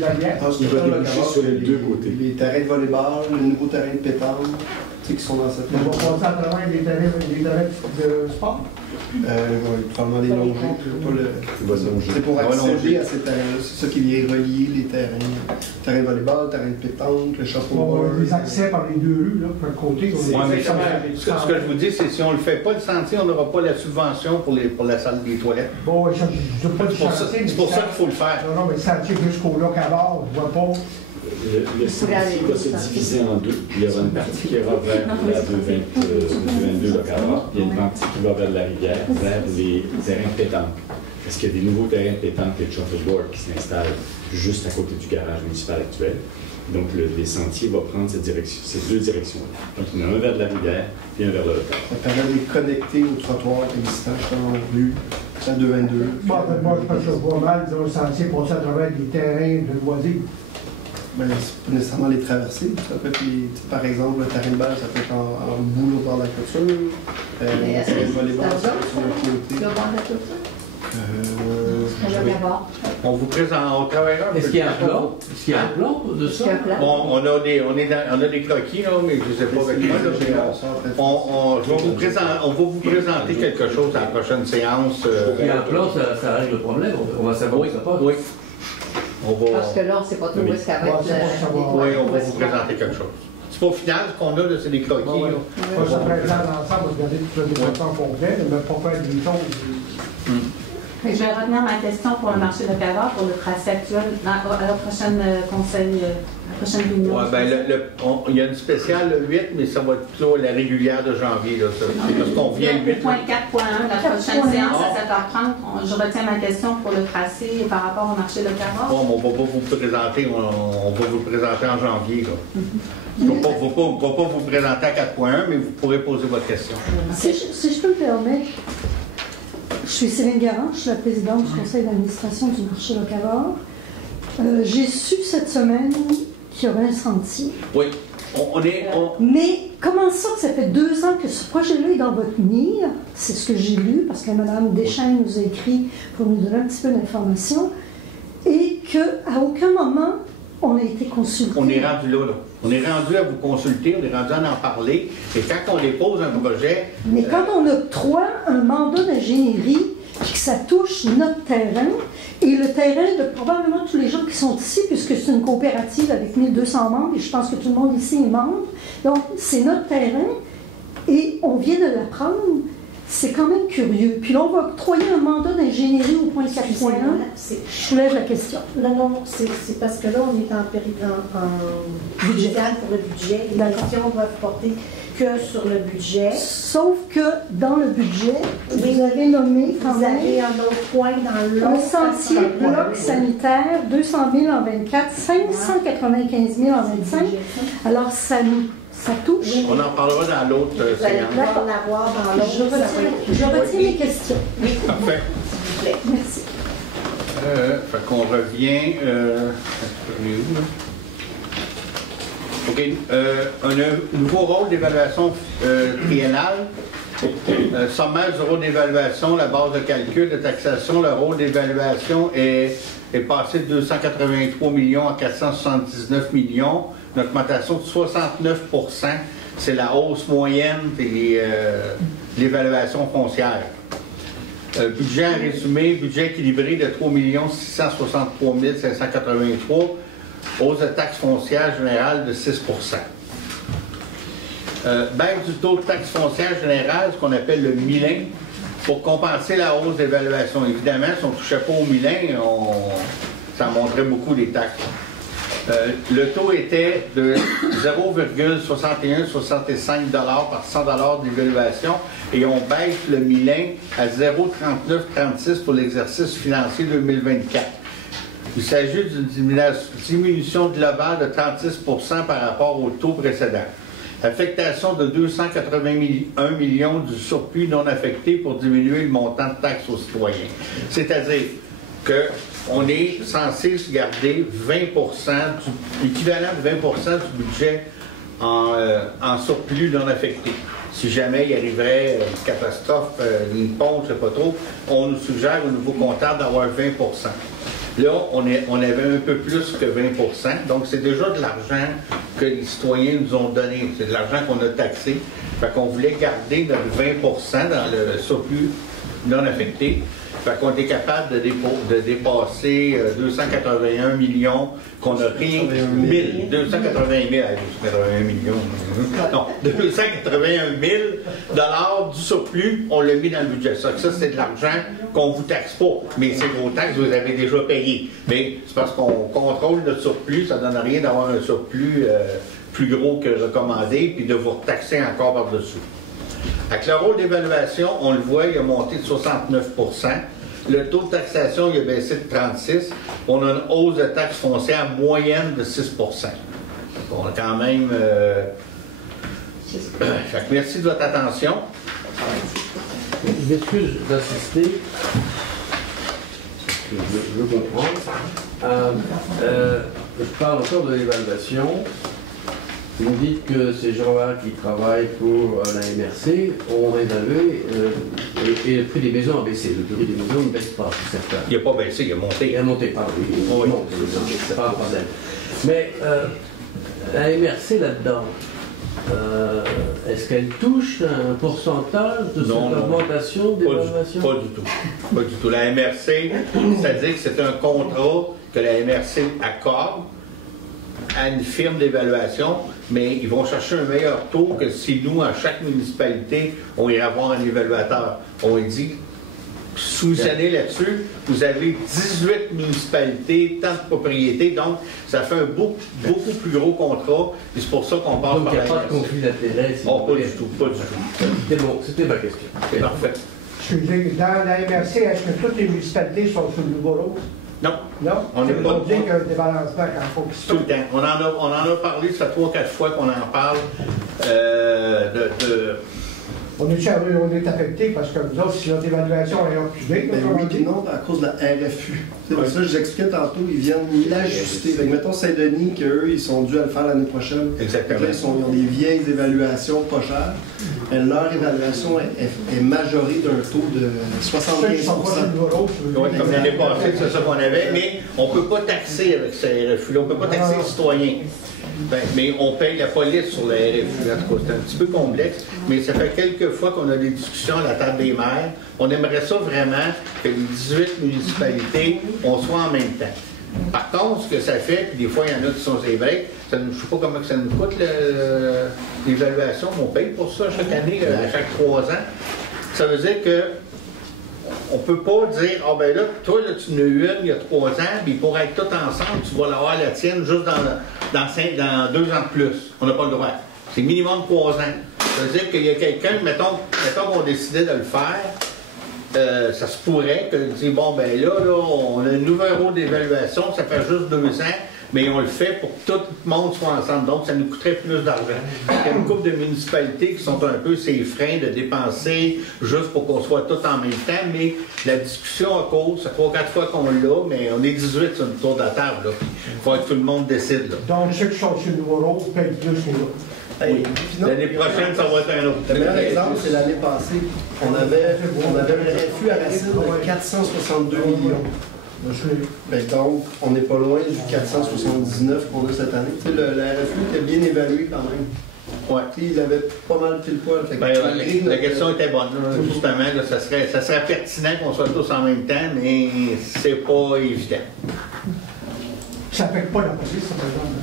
la Bière. Il va déboucher sur les deux côtés. Les terrains de volleyball, le nouveau terrain de pétanque, tu sais, qui sont dans cette. On va passer à travers les terrains de sport. Oui, probablement les longer, c'est pour accéder à ces terrains-là. C'est ça qui vient relier les terrains. Terrain de volleyball, terrain de pétanque, le chapeau On va les accès par les deux rues, là, par le côté. Ouais, mais ce que je vous dis, c'est que si on ne le fait pas, le sentier, on n'aura pas la subvention pour la salle des toilettes. Bon, je ne veux pas du sentier. C'est pour ça qu'il faut le faire. Non, mais le sentier jusqu'au lac Cavard, je ne vois pas. Le sentier va se diviser en deux. Il y aura une partie qui ira vers la 222 Locavard, puis il y a une partie qui va vers la rivière, vers les terrains de pétanque. Parce qu'il y a des nouveaux terrains de pétanque et de shuffleboard qui s'installent juste à côté du garage municipal actuel. Donc les sentiers vont prendre ces deux directions-là. Donc il y en a un vers la rivière et un vers le Locavard. Ça permet de les connecter au trottoir existant dans la rue, la 222. Moi, je pense que je vois mal dans le sentier passer à travers des terrains de loisirs. Ben, c'est pas nécessairement les traverser. Ça peut être, par exemple, le terrain de balle, ça peut être en boule au bord de la clôture. Mais est-ce que c'est volleyball, dans ça peut être sur le côté. le bord de la clôture? On vous présente, on travaillera. Est-ce qu'il y a un plan? Est-ce qu'il y a un plan de ça? Bon, on a des croquis, là, mais je ne sais pas avec moi. On va vous présenter quelque chose à la prochaine séance. Il y a un plan, ça règle le problème. On va savoir où ça passe. Oui. Parce que là, on ne sait pas trop où est-ce qu'elle va être. Oui, on va vous présenter quelque chose. C'est pas au final, ce qu'on a, c'est des croquis. On se présente ensemble, regarder tout le département complet, mais pas faire des choses. Je vais revenir à ma question pour le marché de Cavard, pour le tracé actuel, à la prochaine conseil, la prochaine réunion. Ouais, ben, il y a une spéciale le 8, mais ça va être plutôt la régulière de janvier. Là, parce qu'on vient le 8. Le point 4.1, la prochaine séance à 7h30, je retiens ma question pour le tracé par rapport au marché de Cavard. Bon, on ne va pas vous le présenter, on va vous le présenter en janvier. Là. On ne va pas vous présenter à 4.1, mais vous pourrez poser votre question. Si je peux me permettre, je suis Céline Garand, je suis la présidente du conseil d'administration du marché Locavard. J'ai su cette semaine qu'il y aurait un sentier. Oui, Mais comment ça que ça fait 2 ans que ce projet-là est dans votre mire? C'est ce que j'ai lu, parce que Mme Deschênes nous a écrit pour nous donner un petit peu d'informations, et qu'à aucun moment on a été consulté. On est rendu là. On est rendu à vous consulter, on est rendu à en parler. Et quand on dépose un projet... Mais quand on octroie un mandat d'ingénierie, puis que ça touche notre terrain, et le terrain de probablement tous les gens qui sont ici, puisque c'est une coopérative avec 1200 membres, et je pense que tout le monde ici est membre, donc c'est notre terrain, et on vient de l'apprendre. C'est quand même curieux. Puis là, on va octroyer un mandat d'ingénierie au point 4.1. Je soulève la question. Non, c'est parce que là, on est en budget pour le budget. Les questions doivent porter que sur le budget. Sauf que dans le budget, vous avez nommé quand même... Vous avez un autre point dans l'autre. Un sentier bloc sanitaire, 200 000 en 24, 595 000 en 25. Alors, ça touche. Oui. On en parlera dans l'autre séance. Vous allez en avoir dans l'autre. Je retiens les questions. Oui. Parfait. Merci. Fait qu'on revient... on est où, là? OK. Un nouveau rôle d'évaluation triennale. Sommaire du rôle d'évaluation, la base de calcul de taxation. Le rôle d'évaluation est passé de 283 millions à 479 millions. Une augmentation de 69 %. C'est la hausse moyenne de l'évaluation foncière. Budget en résumé, budget équilibré de 3 663 583. Hausse de taxe foncière générale de 6 %. Baisse du taux de taxe foncière générale, ce qu'on appelle le milin, pour compenser la hausse d'évaluation. Évidemment, si on ne touchait pas au milin, ça montrait beaucoup les taxes. Le taux était de 0,6165 $ par 100 $ d'évaluation et on baisse le milin à 0,3936 pour l'exercice financier 2024. Il s'agit d'une diminution globale de 36% par rapport au taux précédent. Affectation de 281 millions du surplus non affecté pour diminuer le montant de taxes aux citoyens. C'est-à-dire qu'on est censé se garder 20%, l'équivalent de 20% du budget en surplus non affecté. Si jamais il arriverait une catastrophe, une pompe, je ne sais pas trop, on nous suggère au niveau comptable d'avoir 20%. Là, on avait un peu plus que 20%, donc c'est déjà de l'argent que les citoyens nous ont donné. C'est de l'argent qu'on a taxé. Fait qu'on voulait garder notre 20% dans le surplus non affecté. Fait qu'on est capable de dépasser 281 millions qu'on a rien... 281 millions. Non, 281 000 $ du surplus, on l'a mis dans le budget. Ça, c'est de l'argent qu'on ne vous taxe pas. Mais c'est vos taxes, vous avez déjà payé. Mais c'est parce qu'on contrôle notre surplus, ça ne donne rien d'avoir un surplus plus gros que recommandé, puis de vous retaxer encore par-dessus. Avec le rôle d'évaluation, on le voit, il a monté de 69%. Le taux de taxation, il a baissé de 36%. On a une hausse de taxes foncières moyenne de 6%. On a quand même... Fait que merci de votre attention. Je m'excuse d'assister. Je comprends. Je parle encore de l'évaluation. Vous me dites que ces gens-là qui travaillent pour la MRC ont évalué et le prix des maisons a baissé. Le prix des maisons ne baisse pas, c'est certain. Il n'a pas baissé, il a monté. Il a monté, pardon. Oui, c'est pas un problème. Mais la MRC là-dedans, est-ce qu'elle touche un pourcentage de cette augmentation d'évaluation? Pas du tout. Pas du tout. La MRC, c'est-à-dire que c'est un contrat que la MRC accorde à une firme d'évaluation, mais ils vont chercher un meilleur taux que si nous, à chaque municipalité, on irait avoir un évaluateur. On dit, sous-année là-dessus, vous avez 18 municipalités, tant de propriétés, donc ça fait un beaucoup plus gros contrat, et c'est pour ça qu'on passe par la MRC. Donc il n'y a pas de conflit d'intérêt? Pas du tout, pas du tout. C'est bon, c'était ma question. C'est parfait. Excusez, dans la MRC, est-ce que toutes les municipalités sont sur le nouveau lot? Non. Non? On n'est pas... dire qu'il y a un débalancement quand il faut qu'il se tout le temps. On en a parlé, ça fait 3-4 fois qu'on en parle On est affecté parce que nous autres, si notre évaluation est reculée... Ben oui, puis non, à cause de la RFU. C'est pour ça que j'expliquais tantôt, ils viennent l'ajuster. Mettons Saint-Denis, qu'eux, ils sont dû à le faire l'année prochaine. Exactement. Là, ils ont des vieilles évaluations pas chères. Et leur évaluation est majorée d'un taux de 75%. Oui, comme l'année passée, c'est ça qu'on avait, mais on ne peut pas taxer avec ces RFU. On ne peut pas taxer les citoyens. Ben, mais on paye la police sur la RFU. En tout cas, c'est un petit peu complexe, mais ça fait quelques fois qu'on a des discussions à la table des maires. On aimerait ça vraiment que les 18 municipalités, on soit en même temps. Par contre, ce que ça fait, puis des fois, il y en a qui sont ébriques, je ne sais pas comment ça nous coûte l'évaluation, on paye pour ça chaque année, à chaque 3 ans. Ça veut dire que on ne peut pas dire, ah ben là, toi, là, tu en as eu une il y a 3 ans, puis pour être tous ensemble, tu vas l'avoir la tienne juste dans 2 ans de plus. On n'a pas le droit. C'est minimum 3 ans. Ça veut dire qu'il y a quelqu'un, mettons qu'on décidait de le faire, ça se pourrait que tu dis, bon ben là, on a un nouvel rôle d'évaluation, ça fait juste 2 ans, mais on le fait pour que tout le monde soit ensemble. Donc, ça nous coûterait plus d'argent. Il y a une couple de municipalités qui sont un peu ces freins de dépenser juste pour qu'on soit tous en même temps, mais la discussion à cause, ça fait 3-4 fois qu'on l'a, mais on est 18 sur le tour de la table. Il faut que tout le monde décide. Là. Donc, ceux qui sont sur le nouveau lot payent plus que nous. Oui. L'année prochaine, ça va être un autre. Le meilleur exemple, c'est l'année passée. On avait un RFU à racine de 462 millions. Ben donc, on n'est pas loin du 479 qu'on a cette année. Tu sais, le RFU était bien évalué quand même. Ouais. Il avait pas mal pile poil. La question était bonne. Justement, là, ça serait pertinent qu'on soit tous en même temps, mais c'est pas évident. Ça n'affecte pas la police, par exemple.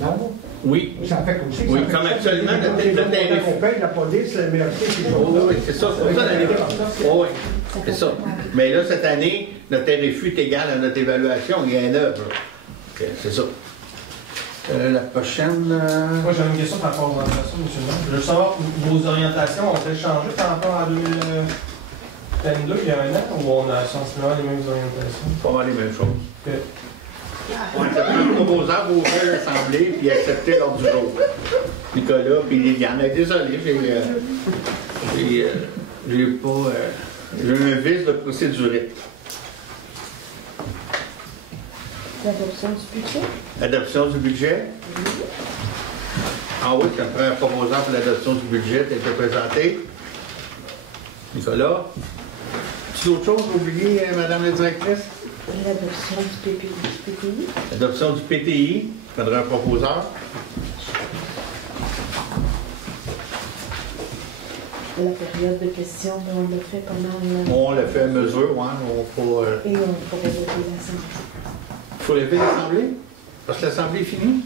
Non? Oui. Ça affecte aussi. Oui, comme actuellement, notre tarif. On paye la police, la MRC, oui, c'est ça. Oui, c'est ça. Mais là, cette année, notre RFU est égal à notre évaluation. Il y a un œuvre. C'est ça. La prochaine... Moi, j'avais une question par rapport aux orientations, M. le maire. Je veux savoir, vos orientations ont-elles changé par rapport à 2022, il y a un an, ou on a sensiblement les mêmes orientations? Pas mal les mêmes choses. Okay. On était un proposant pour ouvrir l'Assemblée puis accepter l'ordre du jour. Nicolas puis Liliane. Désolé, j'ai pas. J'ai un vice de procédurite. L'adoption du budget? Adoption du budget? Oui. Ah oui, ça me prend un proposant pour l'adoption du budget qui a été présenté. Nicolas? Tu as autre chose à oublier, Madame la directrice? L'adoption du PTI. L'adoption du PTI. Il faudrait un proposeur. La période de questions, on l'a fait pendant... On l'a fait à mesure, oui. Et on pourrait lever l'Assemblée. Il faut lever l'Assemblée? Parce que l'Assemblée est finie?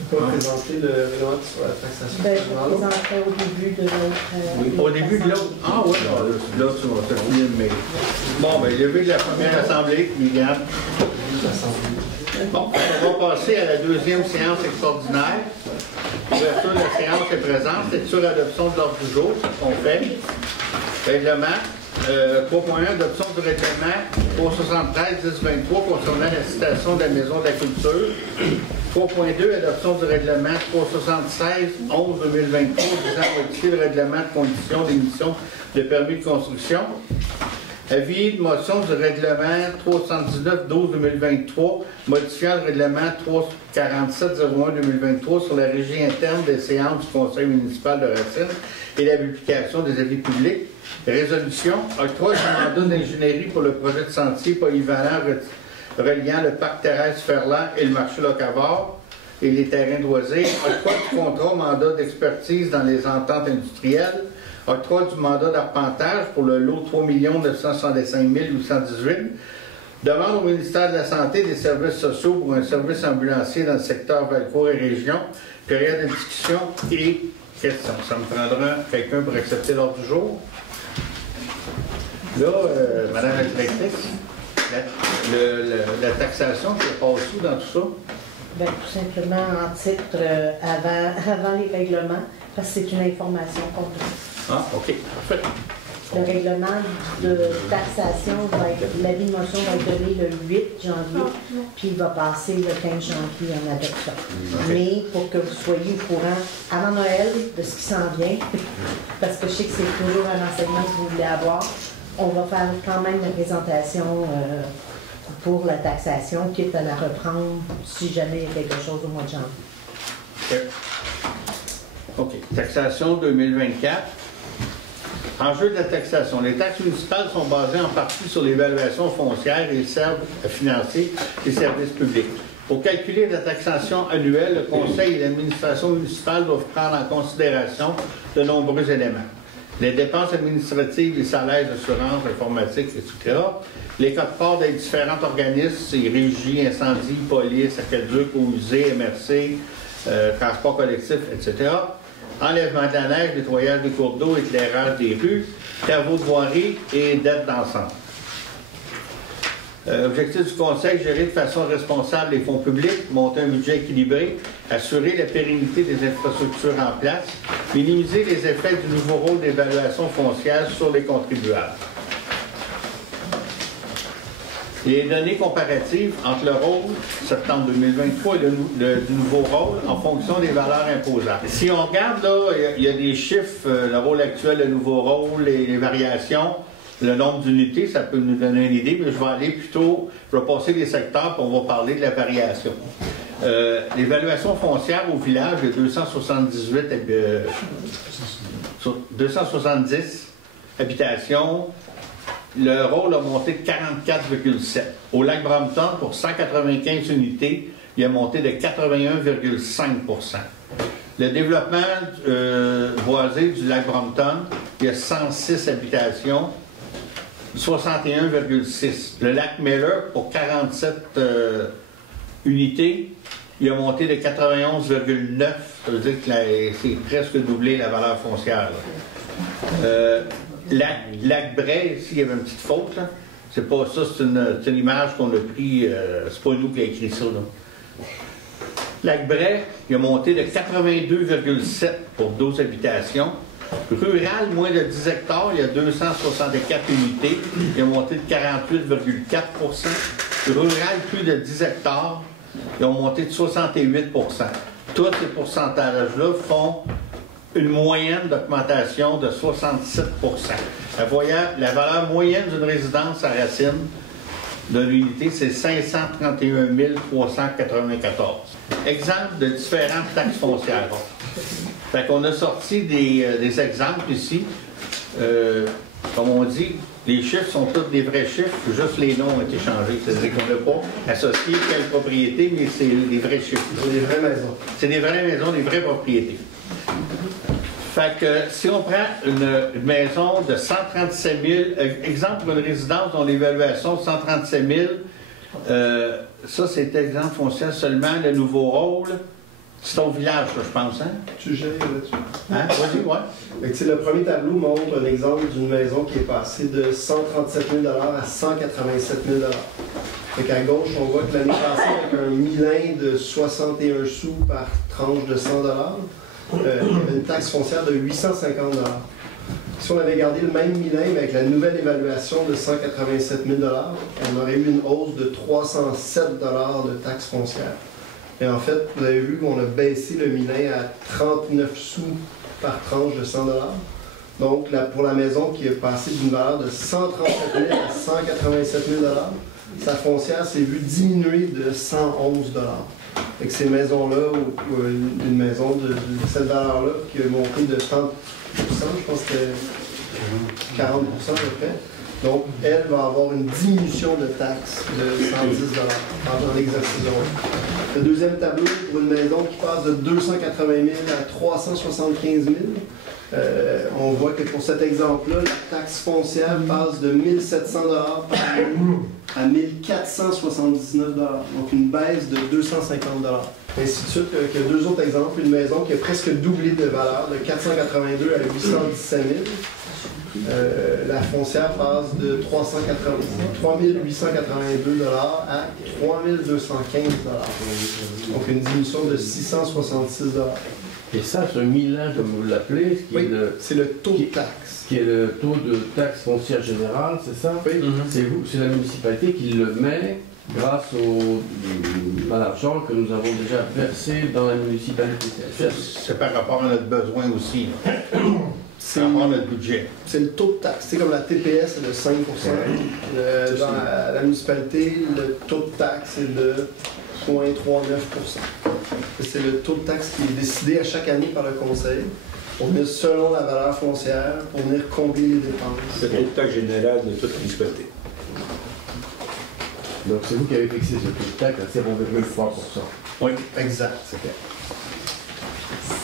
Je peux présenter le règlement sur la taxation. Ben, je le présenterai au début de l'autre... Oui, au début de l'autre? Ah oui, là, tu vas te finir, mais... Bon, bien, lever de la première Assemblée, Liliane. Bon, on va passer à la deuxième séance extraordinaire. L'ouverture de la séance est présente. Lecture adoption de l'ordre du jour, c'est ce qu'on fait. Règlement. 3.1, adoption du règlement 373-1023 concernant la citation de la Maison de la Culture. 3.2, adoption du règlement 376-11-2023 visant à modifier le règlement de conditions d'émission de permis de construction. Avis de motion du règlement 379-12-2023 modifiant le règlement 347-01-2023 sur la régie interne des séances du Conseil municipal de Racine et la publication des avis publics. Résolution, octroi du mandat d'ingénierie pour le projet de sentier polyvalent reliant le parc Thérèse Ferland et le marché Locavard et les terrains d'Oisé. Octroi du contrat mandat d'expertise dans les ententes industrielles. Octroi du mandat d'arpentage pour le lot 3 965 818. Demande au ministère de la Santé et des Services sociaux pour un service ambulancier dans le secteur Valcourt et région. Période de discussion et questions. Ça me prendra quelqu'un pour accepter l'ordre du jour. Là, Madame la directrice, la taxation, tu passes où dans tout ça? Bien, tout simplement en titre avant les règlements, parce que c'est une information complète. Ah, OK, parfait. Le règlement de taxation l'avis de motion va être donné le 8 janvier, puis il va passer le 15 janvier en adoption. Okay. Mais pour que vous soyez au courant avant Noël de ce qui s'en vient, parce que je sais que c'est toujours un enseignement que vous voulez avoir, on va faire quand même une présentation pour la taxation, quitte à la reprendre si jamais il y a quelque chose au mois de janvier. OK. Taxation 2024. Enjeu de la taxation. Les taxes municipales sont basées en partie sur l'évaluation foncière et servent à financer les services publics. Pour calculer la taxation annuelle, le Conseil et l'administration municipale doivent prendre en considération de nombreux éléments. Les dépenses administratives, les salaires d'assurance, informatique, etc. Les codes-parts des différents organismes, c'est régie, incendie, police, aqueduc, eaux usées, MRC, transport collectif, etc. Enlèvement de la neige, nettoyage des cours d'eau, éclairage des rues, travaux de voirie et dettes d'ensemble. Objectif du Conseil, gérer de façon responsable les fonds publics, monter un budget équilibré, assurer la pérennité des infrastructures en place, minimiser les effets du nouveau rôle d'évaluation foncière sur les contribuables. Les données comparatives entre le rôle septembre 2023 et du nouveau rôle en fonction des valeurs imposables. Si on regarde, là, il y a des chiffres, le rôle actuel, le nouveau rôle, les variations, le nombre d'unités, ça peut nous donner une idée, mais je vais aller plutôt, je vais passer les secteurs et on va parler de la variation. L'évaluation foncière au village de 270 habitations. Le rôle a monté de 44,7. Au lac Brompton, pour 195 unités, il a monté de 81,5 %. Le développement boisé du lac Brompton, il y a 106 habitations, 61,6. Le lac Miller, pour 47 unités, il a monté de 91,9. Ça veut dire que c'est presque doublé la valeur foncière. Lac Bray, ici, il y avait une petite faute. Là. C'est pas ça, c'est une image qu'on a pris. C'est pas nous qui avons écrit ça. Là. Lac Bray, il a monté de 82,7 pour 12 habitations. Rural, moins de 10 hectares, il y a 264 unités. Il a monté de 48,4 %. rural plus de 10 hectares, ils ont monté de 68 %. Tous ces pourcentages-là font une moyenne d'augmentation de 67 %. La valeur moyenne d'une résidence à Racine de l'unité, c'est 531 394. Exemple de différentes taxes foncières. Fait qu'on a sorti des exemples ici. Comme on dit, les chiffres sont tous des vrais chiffres, juste les noms ont été changés. C'est-à-dire qu'on n'a pas associé quelle propriété, mais c'est des vrais chiffres. C'est des vraies maisons. C'est des vraies maisons, des vraies propriétés. Fait que si on prend une maison de 137 000, exemple pour une résidence dont l'évaluation de 137 000, ça c'est exemple foncier seulement, le nouveau rôle. C'est ton village, je pense, hein? Tu gères là-dessus. Hein? Vas-y, ouais. Le premier tableau montre un exemple d'une maison qui est passée de 137 000 à 187 000 À gauche, on voit que l'année passée, avec un milin de 61 sous par tranche de 100 il y avait une taxe foncière de 850 $. Si on avait gardé le même milin, mais avec la nouvelle évaluation de 187 000 on aurait eu une hausse de 307 $ de taxe foncière. Et en fait, vous avez vu qu'on a baissé le milin à 39 sous par tranche de 100 $. Donc, pour la maison qui est passée d'une valeur de 137 000 à 187 000 $, sa foncière s'est vue diminuer de 111 $. Avec ces maisons-là, ou une maison de cette valeur-là qui a monté de 30%, je pense que c'était 40% à peu près. Donc, elle va avoir une diminution de taxes de 110 $ dans l'exercice. Le deuxième tableau, pour une maison qui passe de 280 000 à 375 000, on voit que pour cet exemple-là, la taxe foncière passe de 1 700 $ par année à 1 479 $. Donc, une baisse de 250 $. Ainsi de suite, il y a deux autres exemples. Une maison qui a presque doublé de valeur, de 482 à 817 000. La foncière passe de 3 882 $ à 3 215 $. Donc une diminution de 666 $. Et ça, ce milin, comme vous l'appelez, c'est le taux de taxe. Qui est le taux de taxe foncière générale, c'est ça? Oui. C'est la municipalité qui le met grâce à l'argent que nous avons déjà versé dans la municipalité. C'est par rapport à notre besoin aussi. C'est par rapport à notre budget. C'est le taux de taxe. C'est comme la TPS, c'est de 5 %. Dans la municipalité, le taux de taxe est de 0,39 %. C'est le taux de taxe qui est décidé à chaque année par le conseil, pour venir selon la valeur foncière, pour venir combler les dépenses. Le taux de taxe général de toute la municipalité. Donc c'est vous qui avez fixé ce taux de taxe à 0,3 %. Oui, exact.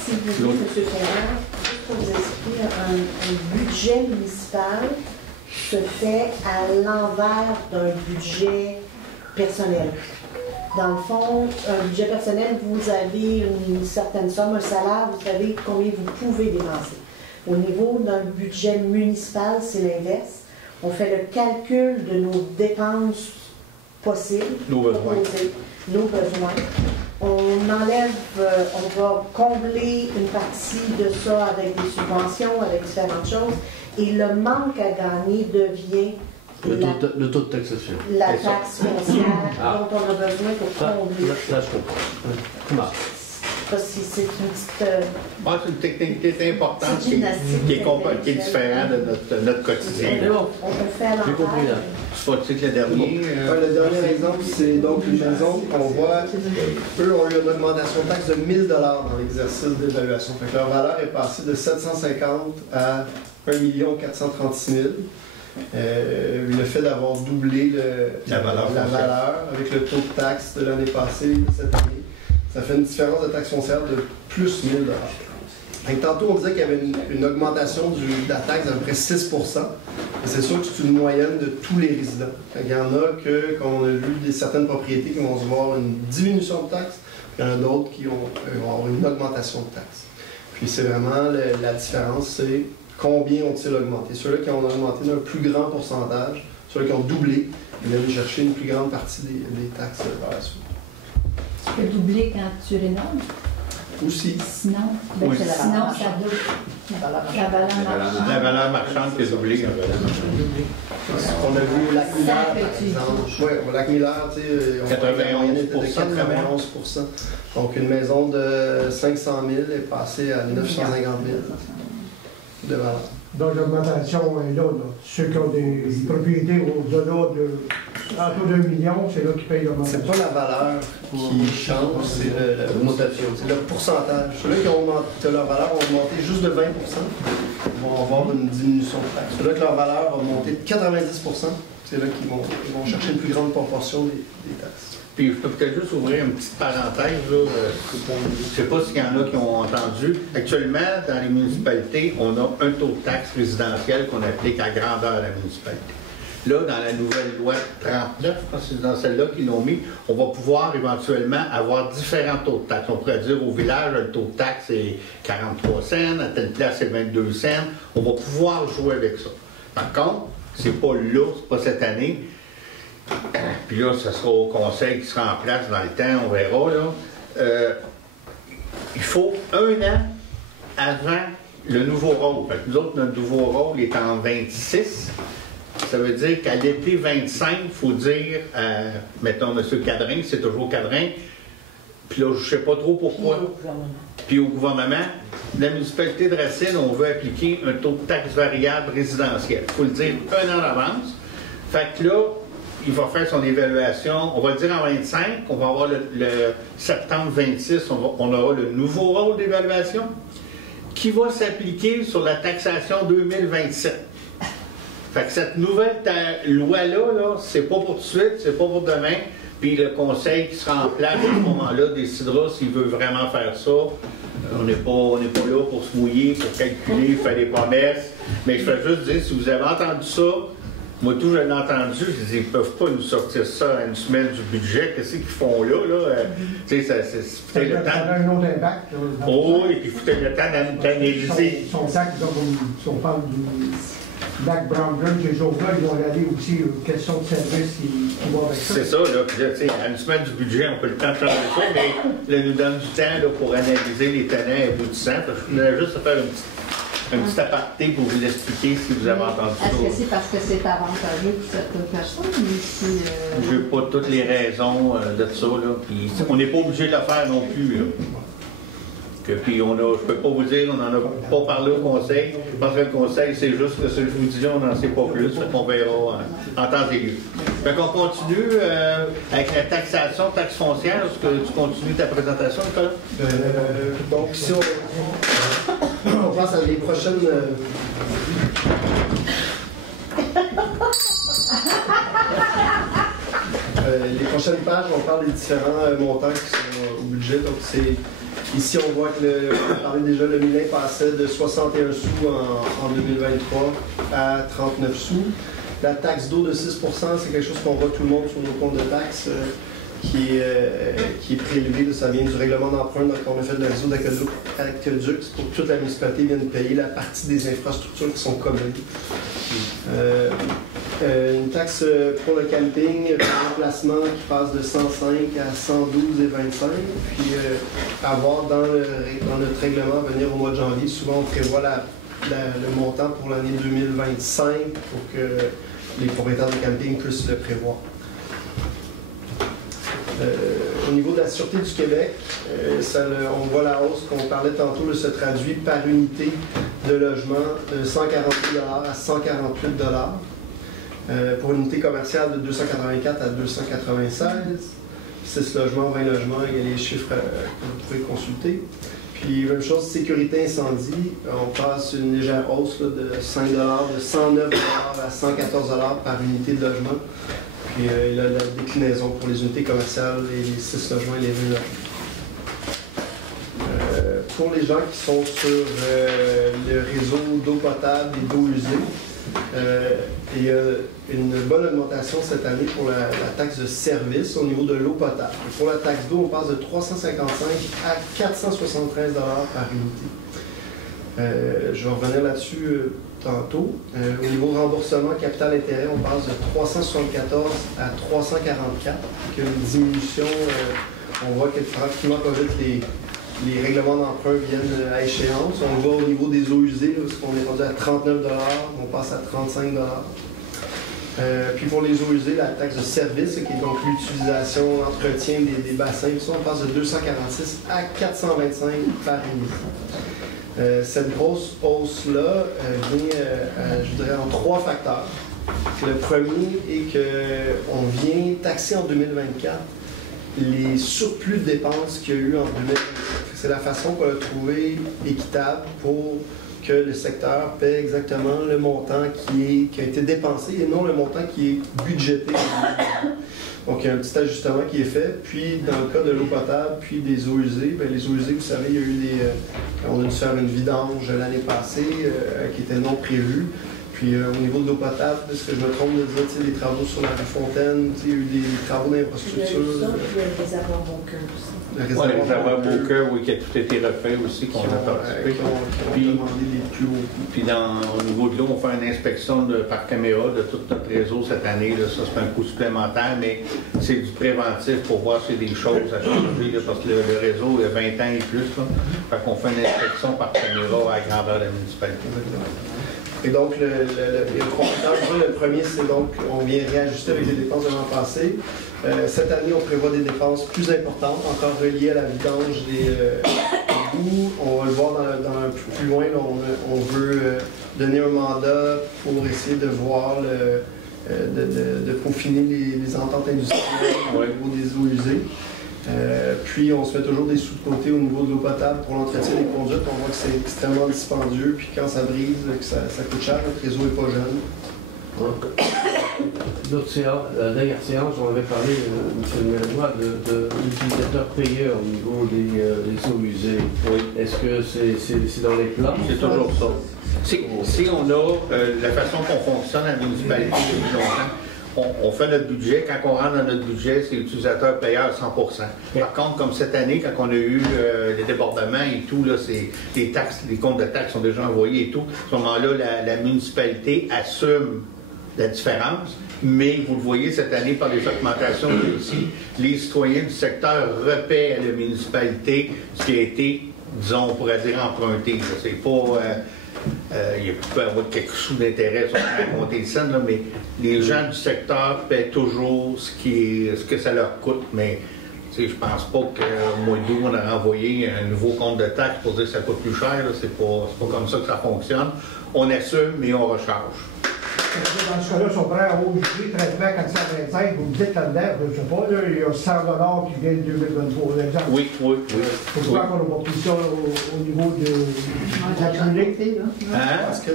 Si vous voulez, M. Ferrer, juste pour vous expliquer, un budget municipal se fait à l'envers d'un budget personnel. Dans le fond, un budget personnel, vous avez une certaine somme, un salaire, vous savez combien vous pouvez dépenser. Au niveau d'un budget municipal, c'est l'inverse. On fait le calcul de nos dépenses possibles, nos besoins. On enlève, on va combler une partie de ça avec des subventions, avec différentes choses, et le manque à gagner devient le taux de taxation. La taxe foncière dont on a besoin pour combler. Là, je comprends. C'est une petite... c'est une technique importante qui est différente de notre quotidien. On peut faire à l'envers. C'est pas que le dernier. Le dernier exemple, c'est donc une maison qu'on voit, eux ont eu une augmentation de taxe de 1 000 $ dans l'exercice d'évaluation. Leur valeur est passée de 750 à 1 436 000. Le fait d'avoir doublé la valeur avec le taux de taxe de l'année passée, de cette année, ça fait une différence de taxe foncière de plus 1 000 $. Tantôt, on disait qu'il y avait une augmentation de la taxe d'à peu près 6 %. Et c'est sûr que c'est une moyenne de tous les résidents. Il y en a que, comme on a vu, certaines propriétés qui vont avoir une diminution de taxe, il y en a d'autres qui vont avoir une augmentation de taxe. Puis c'est vraiment la différence, c'est combien ont-ils augmenté. Ceux-là qui ont augmenté d'un plus grand pourcentage, ceux-là qui ont doublé, ils viennent chercher une plus grande partie des taxes par la suite. Tu peux doubler quand tu rénoves? Aussi. Sinon, Oui. sinon ça double. La valeur marchande qui est doublée. On a vu au Lac Miller, par exemple. Oui, au Lac Miller, tu sais, 91%. Donc, une maison de 500 000 est passée à 950 000 de valeur. Donc, l'augmentation est là, là. Ceux qui ont des propriétés au-delà de autour d'1 million, c'est là qu'ils payent l'augmentation. C'est pas la valeur qui change, c'est l'augmentation. C'est le pourcentage. Ceux-là qui ont augmenté, leur valeur ont augmenté juste de 20%, vont avoir une diminution de taxe. Ceux-là que leur valeur a monté de 90%, c'est là qu'ils vont chercher une plus grande proportion des taxes. Puis je peux peut-être juste ouvrir une petite parenthèse, là. Je ne sais pas s'il y en a qui ont entendu. Actuellement, dans les municipalités, on a un taux de taxe résidentielle qu'on applique à grandeur à la municipalité. Là, dans la nouvelle loi 39, je pense que c'est dans celle-là qu'ils l'ont mis, on va pouvoir éventuellement avoir différents taux de taxe. On pourrait dire au village, le taux de taxe est 43 cents, à telle place c'est 22 cents. On va pouvoir jouer avec ça. Par contre, c'est pas là, c'est pas cette année. Puis là, ce sera au conseil qui sera en place dans le temps, on verra, là. Il faut 1 an avant le nouveau rôle. Fait que nous autres, notre nouveau rôle est en 26. Ça veut dire qu'à l'été 25, il faut dire, mettons, M. Cadrin, c'est toujours Cadrin, puis là, je ne sais pas trop pourquoi. Puis au gouvernement, la municipalité de Racine, on veut appliquer un taux de taxe variable résidentielle. Il faut le dire 1 an d'avance. Fait que là, il va faire son évaluation, on va le dire en 25, on va avoir le septembre 26, on aura le nouveau rôle d'évaluation qui va s'appliquer sur la taxation 2027. Fait que cette nouvelle loi-là, c'est pas pour tout de suite, c'est pas pour demain, puis le conseil qui sera en place à ce moment-là décidera s'il veut vraiment faire ça. On n'est pas là pour se mouiller, pour calculer, faire des promesses, mais je fais juste dire, si vous avez entendu ça, moi, tout, je l'ai entendu, je dis, ils ne peuvent pas nous sortir ça à une semaine du budget. Qu'est-ce qu'ils font là? Tu sais, c'est peut-être le temps. Ça a un autre impact. Oh, et puis il faut peut-être le temps d'analyser. Son sac, si on parle du lac Brown, ces jours-là, ils vont regarder aussi quels sont les services qui vont avec ça. C'est ça, là. Puis, tu sais, à une semaine du budget, on peut le temps de faire ça, mais là, nous donne du temps là, pour analyser les tenants et aboutissants. Je voulais juste faire un petit aparté pour vous l'expliquer si vous avez entendu ça. Est-ce que c'est parce que c'est avantageux pour certaines personnes ou si... Je n'ai pas toutes les raisons de ça, là. Puis, on n'est pas obligé de le faire non plus, là. Puis je ne peux pas vous dire, on n'en a pas parlé au conseil. Je pense que le conseil, c'est juste que ce que je vous dis, on n'en sait pas plus. Fait qu'on verra en temps et lieu. Fait qu'on continue avec la taxation, taxe foncière. Est-ce que tu continues ta présentation, Nicolas? Donc, si on passe à les prochaines... les prochaines pages, on parle des différents montants qui sont au budget. Donc, c'est... Ici, on voit que, on parlait déjà, le Milin passait de 61 sous en 2023 à 39 sous. La taxe d'eau de 6 %, c'est quelque chose qu'on voit tout le monde sur nos comptes de taxes qui est prélevé. Ça vient du règlement d'emprunt. Donc, on a fait le réseau d'aqueducs pour que toute la municipalité vienne payer la partie des infrastructures qui sont communes. Une taxe pour le camping, un remplacement qui passe de 105 à 112,25. Puis avoir dans notre règlement à venir au mois de janvier, souvent on prévoit le montant pour l'année 2025 pour que les propriétaires de camping puissent le prévoir. Au niveau de la Sûreté du Québec, on voit la hausse qu'on parlait tantôt, se traduit par unité de logement de 148 $ à 148 $. Pour une unité commerciale de 284 à 296, 6 logements, 20 logements, il y a les chiffres que vous pouvez consulter. Puis, même chose, sécurité incendie, on passe une légère hausse là, de 5 $, de 109 $ à 114 $ par unité de logement. Puis, il y a la déclinaison pour les unités commerciales, les 6 logements et les 20 logements. Pour les gens qui sont sur le réseau d'eau potable et d'eau usée, il y a une bonne augmentation cette année pour la taxe de service au niveau de l'eau potable. Pour la taxe d'eau, on passe de 355 à 473 $ par unité. Je vais revenir là-dessus tantôt. Au niveau remboursement capital-intérêt, on passe de 374 à 344. Donc, il y a une diminution. On voit que tranquillement, pas vite, les règlements d'emprunt viennent à échéance. On va au niveau des eaux usées, parce qu'on est rendu à 39 $, on passe à 35 $. Puis pour les eaux usées, la taxe de service, qui est donc l'utilisation, l'entretien des bassins, on passe de 246 à 425 par année. Cette grosse hausse-là vient, je dirais, en 3 facteurs. Le premier est qu'on vient taxer en 2024 les surplus de dépenses qu'il y a eu en 2024. C'est la façon qu'on a trouvé équitable pour que le secteur paie exactement le montant qui a été dépensé et non le montant qui est budgété. Donc, il y a un petit ajustement qui est fait. Puis, dans le cas de l'eau potable, puis des eaux usées, bien, les eaux usées, vous savez, il y a eu on a dû faire une vidange l'année passée qui était non prévue. Puis, au niveau de l'eau potable, est-ce que je me trompe de dire, les travaux sur la rue Fontaine, il y a eu des travaux d'infrastructure. Il y a eu ça, puis il y a le réservoir Beaucœur aussi. Le réservoir Beaucœur, oui, qui a tout été refait aussi, qu'on a participé. Puis au niveau de l'eau, on fait une inspection par caméra de tout notre réseau cette année. Là, ça, c'est un coût supplémentaire, mais c'est du préventif pour voir s'il y a des choses à changer, là, parce que le réseau, il y a 20 ans et plus. Là. Fait qu'on fait une inspection par caméra à la grandeur de la municipalité. Et donc, le premier, c'est donc, on vient réajuster avec les dépenses de l'an passé. Cette année, on prévoit des dépenses plus importantes, encore reliées à la vidange des boues. On va le voir dans un plus loin. Là, on veut donner un mandat pour essayer de voir, de peaufiner les ententes industrielles au niveau des eaux usées. Puis on se met toujours des sous de côté au niveau de l'eau potable pour l'entretien des conduites. On voit que c'est extrêmement dispendieux, puis quand ça brise, que ça coûte cher, notre réseau n'est pas jeune. La dernière séance, on avait parlé, M. Méladois, de l'utilisateur payeur au niveau des eaux usées. Oui. Est-ce que c'est dans les plans? C'est toujours ça. Si on a la façon qu'on fonctionne à la municipalité depuis longtemps, on fait notre budget. Quand on rentre dans notre budget, c'est l'utilisateur payeur à 100%. Par contre, comme cette année, quand on a eu les débordements et tout, là, les taxes, les comptes de taxes sont déjà envoyés et tout, à ce moment-là, la municipalité assume la différence. Mais vous le voyez cette année par les augmentations qu'il y a ici, les citoyens du secteur repaient à la municipalité ce qui a été, disons, on pourrait dire emprunté. C'est pas... il peut y avoir quelques sous d'intérêt sur la montée de scène, là, mais les gens du secteur paient toujours ce que ça leur coûte. Mais je pense pas qu'au mois d'août, on a renvoyé un nouveau compte de taxes pour dire que ça coûte plus cher. C'est pas comme ça que ça fonctionne. On assume, mais on recharge. Dans ce cas-là, si on prend un haut budget, traitement 425, vous me dites là-dedans, je ne sais pas, là, il y a 100 $ qui viennent de 2023, l'exemple. Oui. Pourquoi qu'on n'a pas pris ça au niveau de l'accumulé? Parce que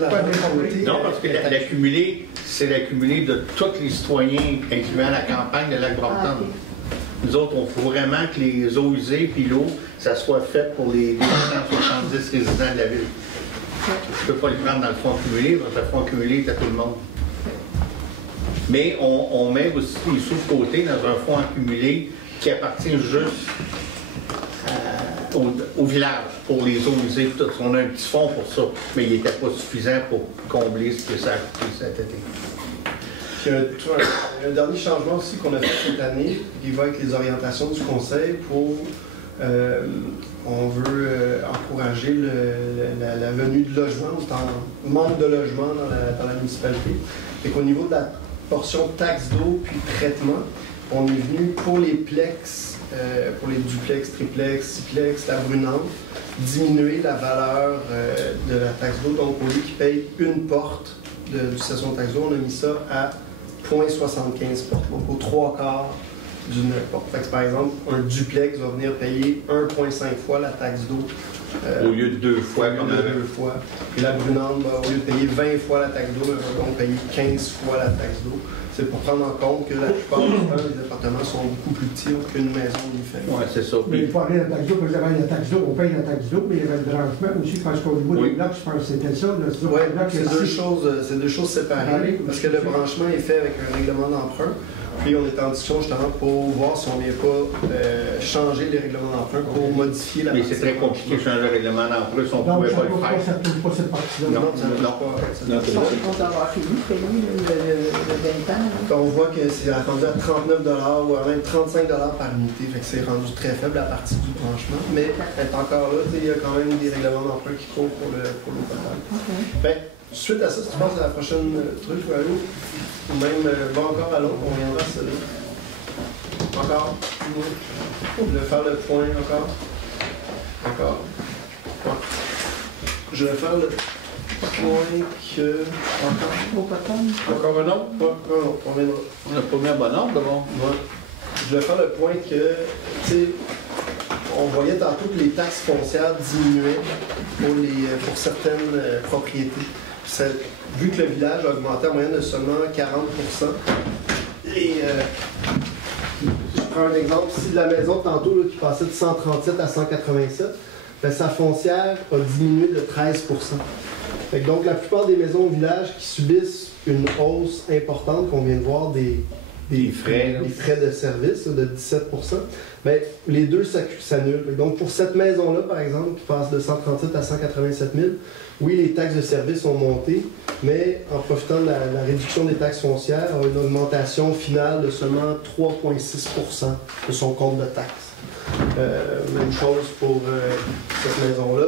non, parce que l'accumulé, c'est l'accumulé de tous les citoyens, incluant la campagne de Lac-Brompton. Nous autres, on faut vraiment que les eaux usées et l'eau, ça soit fait pour les 270 résidents de la ville. Je ne peux pas le prendre dans le fonds cumulé, parce que le fonds cumulé est à tout le monde. Mais on met aussi les sous de côté dans un fonds accumulé qui appartient juste au village pour les eaux usées. On a un petit fonds pour ça, mais il n'était pas suffisant pour combler ce que ça a coûté cet été. Puis un dernier changement aussi qu'on a fait cette année, qui va avec les orientations du conseil pour... on veut encourager la venue de logements, ou manque de logements dans la municipalité. Et qu'au niveau de la portion taxe d'eau puis traitement, on est venu pour les plex, pour les duplex, triplex, siplex, la brunante, diminuer la valeur de la taxe d'eau. Donc, au lieu qu'ils payent une porte du station de taxe d'eau, on a mis ça à 0,75 portes, donc aux 3/4 d'une porte. Fait que, par exemple, un duplex va venir payer 1,5 fois la taxe d'eau. Au lieu de 2 fois. Puis la brunante, au lieu de payer 20 fois la taxe d'eau, elle va payer 15 fois la taxe d'eau. C'est pour prendre en compte que la plupart du temps, les appartements sont beaucoup plus petits qu'une maison uniforme. Oui, c'est ça. Mais il faut parler de la taxe d'eau, parce que la taxe d'eau, on paye la taxe d'eau, mais il y avait le branchement aussi, parce qu'au niveau des blocs, je pense que c'était ça. Oui, c'est deux choses séparées, parce que le branchement est fait avec un règlement d'emprunt. Puis on est en discussion justement pour voir si on ne vient pas changer les règlements d'emprunt pour modifier la Mais c'est très compliqué de changer le règlement d'emprunt si on ne pouvait pas le faire. Ça ne touche pas cette partie-là. Non, ça ne touche pas. On doit avoir fini le 20 ans. On voit que c'est rendu à 39 ou à même 35 par unité. Fait que c'est rendu très faible la partie du branchement. Mais encore là, il y a quand même des règlements d'emprunt qui courent pour le total. Fait, suite à ça, si tu penses à la prochaine truc, je vais aller ou même va encore à l'autre, on viendra à celle-là. Encore. Je vais faire le point encore. Encore. Ouais. Je vais faire le point que. Encore un autre? Non, on viendra. On n'a pas mis un bon ordre d'abord. Ouais. Je vais faire le point que, tu sais, on voyait tantôt que les taxes foncières diminuaient pour certaines propriétés. Vu que le village a augmenté en moyenne de seulement 40%, et je prends un exemple ici de la maison tantôt là, qui passait de 137 à 187, ben, sa foncière a diminué de 13%. Fait que donc la plupart des maisons au village qui subissent une hausse importante, qu'on vient de voir des frais de service de 17%, ben, les deux s'annulent. Donc pour cette maison-là, par exemple, qui passe de 137 à 187 000, oui, les taxes de service ont monté, mais en profitant de la réduction des taxes foncières, on a une augmentation finale de seulement 3,6% de son compte de taxes. Même chose pour cette maison-là.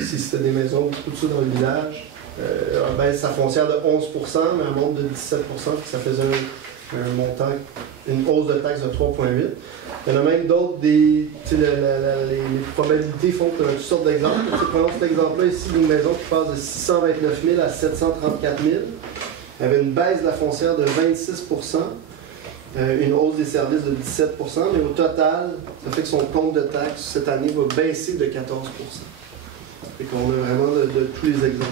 Si c'était des maisons beaucoup de ça dans le village, elle baisse sa foncière de 11%, mais elle monte de 17%, ça faisait un montant, une hausse de taxes de 3,8%. Il y en a même d'autres, les probabilités font toutes sortes d'exemples. Prenons cet exemple-là ici d'une maison qui passe de 629 000 à 734 000. Il y avait une baisse de la foncière de 26%, une hausse des services de 17%, mais au total, ça fait que son compte de taxes cette année va baisser de 14%. Fait qu'on a vraiment de tous les exemples.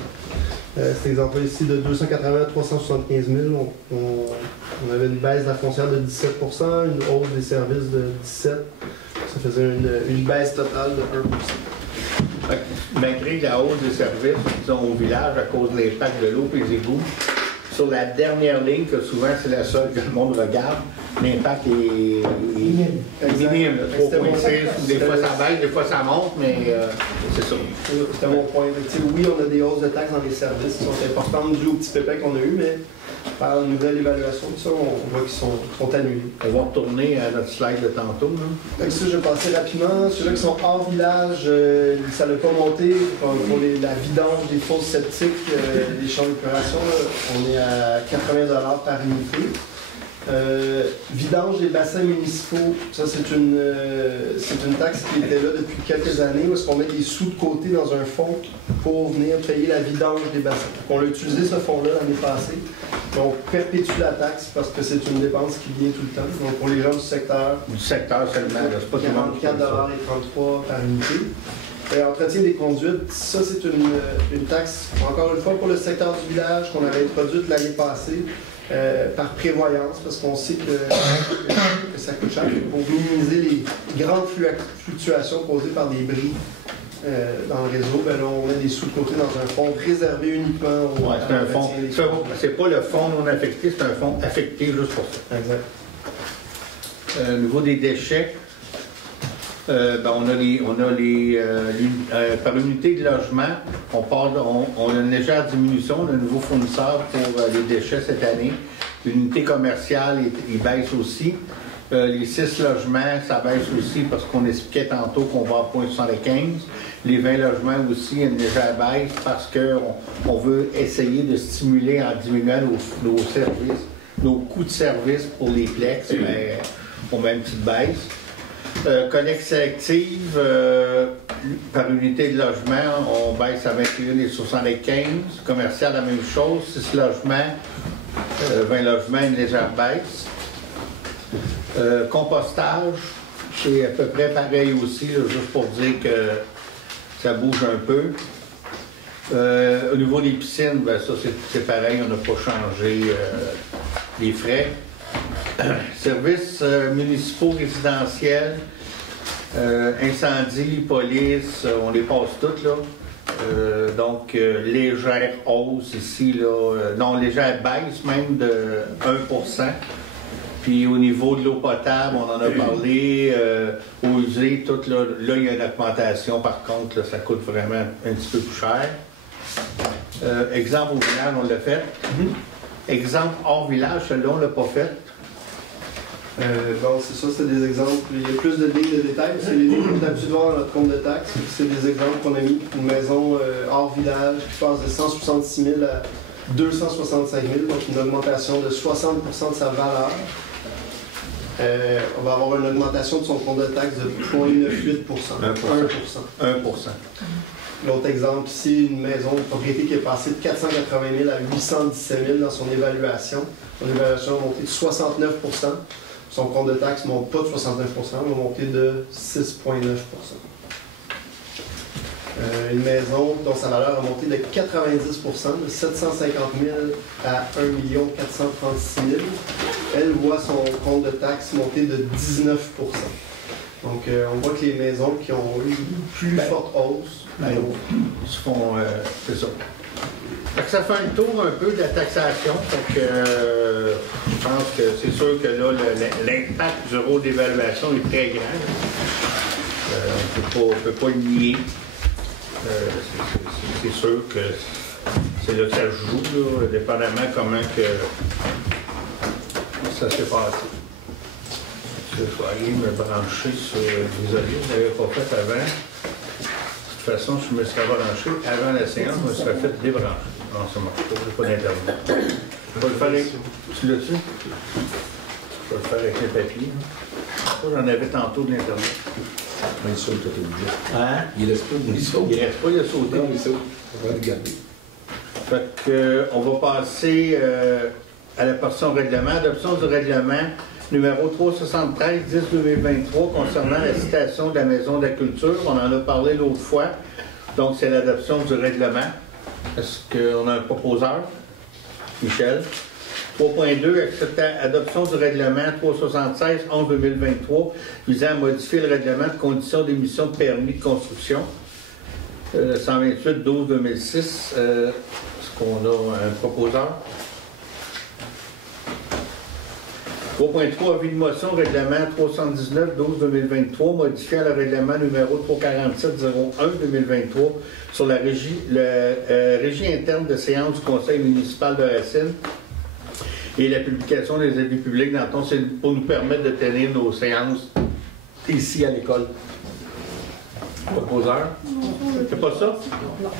Cet exemple ici de 280 à 375 000, on avait une baisse de la foncière de 17%, une hausse des services de 17%. Ça faisait une baisse totale de 1%. Malgré la hausse des services disons, au village à cause de l'impact de l'eau et des égouts, sur la dernière ligne, que souvent c'est la seule que le monde regarde, l'impact est minime, 3,6, des fois ça baisse, des fois ça monte, mais c'est ça. C'était mon point. Oui, on a des hausses de taxes dans les services qui sont importantes dues aux petits pépins qu'on a eu, mais par une nouvelle évaluation, tout ça, on voit qu'ils sont annulés. On va retourner à notre slide de tantôt. Avec ça, je vais passer rapidement. Ceux-là qui sont hors village, ça n'a pas monté. Pour la vidange des fosses septiques, des champs d'épuration, on est à 80 $ par unité. Vidange des bassins municipaux, ça c'est une taxe qui était là depuis quelques années où est-ce qu'on met des sous de côté dans un fonds pour venir payer la vidange des bassins. On a utilisé ce fonds-là l'année passée. On perpétue la taxe parce que c'est une dépense qui vient tout le temps. Donc pour les gens du secteur. Du secteur seulement, c'est pas 44 $ et 33 par unité. Entretien des conduites, ça c'est une taxe, encore une fois pour le secteur du village qu'on avait introduite l'année passée. Par prévoyance, parce qu'on sait que ça coûte cher. Pour minimiser les grandes fluctuations causées par des bris dans le réseau, ben là, on met des sous de côté dans un fonds réservé uniquement au c'est un fonds. C'est pas le fonds non affecté, c'est un fonds affecté juste pour ça. Exact. Au niveau des déchets, on a par unité de logement, on a une légère diminution, on a un nouveau fournisseur pour les déchets cette année. L'unité commerciale, il baisse aussi. Les 6 logements, ça baisse aussi parce qu'on expliquait tantôt qu'on va à 0,75. Les 20 logements aussi, il y a une légère baisse parce qu'on veut essayer de stimuler en diminuant nos services, nos coûts de service pour les plex, mais on met une petite baisse. Collecte sélective, par unité de logement, on baisse à 21,75. Commercial, la même chose. 6 logements, 20 logements, une légère baisse. Compostage, c'est à peu près pareil aussi, là, juste pour dire que ça bouge un peu. Au niveau des piscines, ben ça c'est pareil, on n'a pas changé les frais. Services municipaux résidentiels, incendie, police, on les passe toutes là. Donc, légère hausse ici, là, non, légère baisse même de 1%. Puis au niveau de l'eau potable, on en a parlé, eau usée, tout là, il y a une augmentation, par contre, là, ça coûte vraiment un petit peu plus cher. Exemple au village, on l'a fait. Exemple hors village, celui-là, on ne l'a pas fait. Bon, c'est ça, c'est des exemples. Il y a plus de lignes de détails. C'est les lignes qu'on a d'habitude de voir dans notre compte de taxes. C'est des exemples qu'on a mis. Une maison hors village qui passe de 166 000 à 265 000, donc une augmentation de 60 de sa valeur. On va avoir une augmentation de son compte de taxes de 0,98 1%. L'autre exemple ici, une maison de propriété qui est passée de 480 000 à 817 000 dans son évaluation. Son évaluation a monté de 69 %. Son compte de taxes ne monte pas de 69 %, il va monter de 6,9 %. Une maison dont sa valeur a monté de 90 %, de 750 000 à 1 436 000. Elle voit son compte de taxes monter de 19 %. Donc, on voit que les maisons qui ont eu une plus forte hausse, se font, c'est ça. Fait que ça fait un tour un peu de la taxation. Fait que, je pense que c'est sûr que là, l'impact du rôle d'évaluation est très grand. On ne peut pas le nier. C'est sûr que c'est là que ça joue, là, dépendamment comment que ça s'est passé. Je vais aller me brancher sur... Désolé, je ne l'avais pas fait avant. De toute façon, je me serais branché avant la séance, je me serais fait débrancher. Non, ça marche pas, je n'ai pas d'internet. Je vais le faire avec... Tu l'as-tu? Je vais le faire avec les papiers. J'en avais tantôt de l'internet. Il saute tout le temps. Hein? Il laisse pas, il saute. Il reste pas, il a sauté. Non, il saute. On va regarder. Fait que, on va passer à la portion règlement. Adoption du règlement numéro 373-10-2023 concernant la citation de la Maison de la Culture. On en a parlé l'autre fois. Donc, c'est l'adoption du règlement. Est-ce qu'on a un proposeur? Michel. 3.2, adoption du règlement 376-11-2023 visant à modifier le règlement de conditions d'émission de permis de construction 128-12-2006. Est-ce qu'on a un proposeur? 3.3, avis de motion, règlement 319-12-2023, modifiant le règlement numéro 347-01-2023 sur la régie interne de séance du Conseil municipal de Racine et la publication des avis publics dans le temps, c'est pour nous permettre de tenir nos séances ici à l'école. Proposeur? C'est pas ça? Non.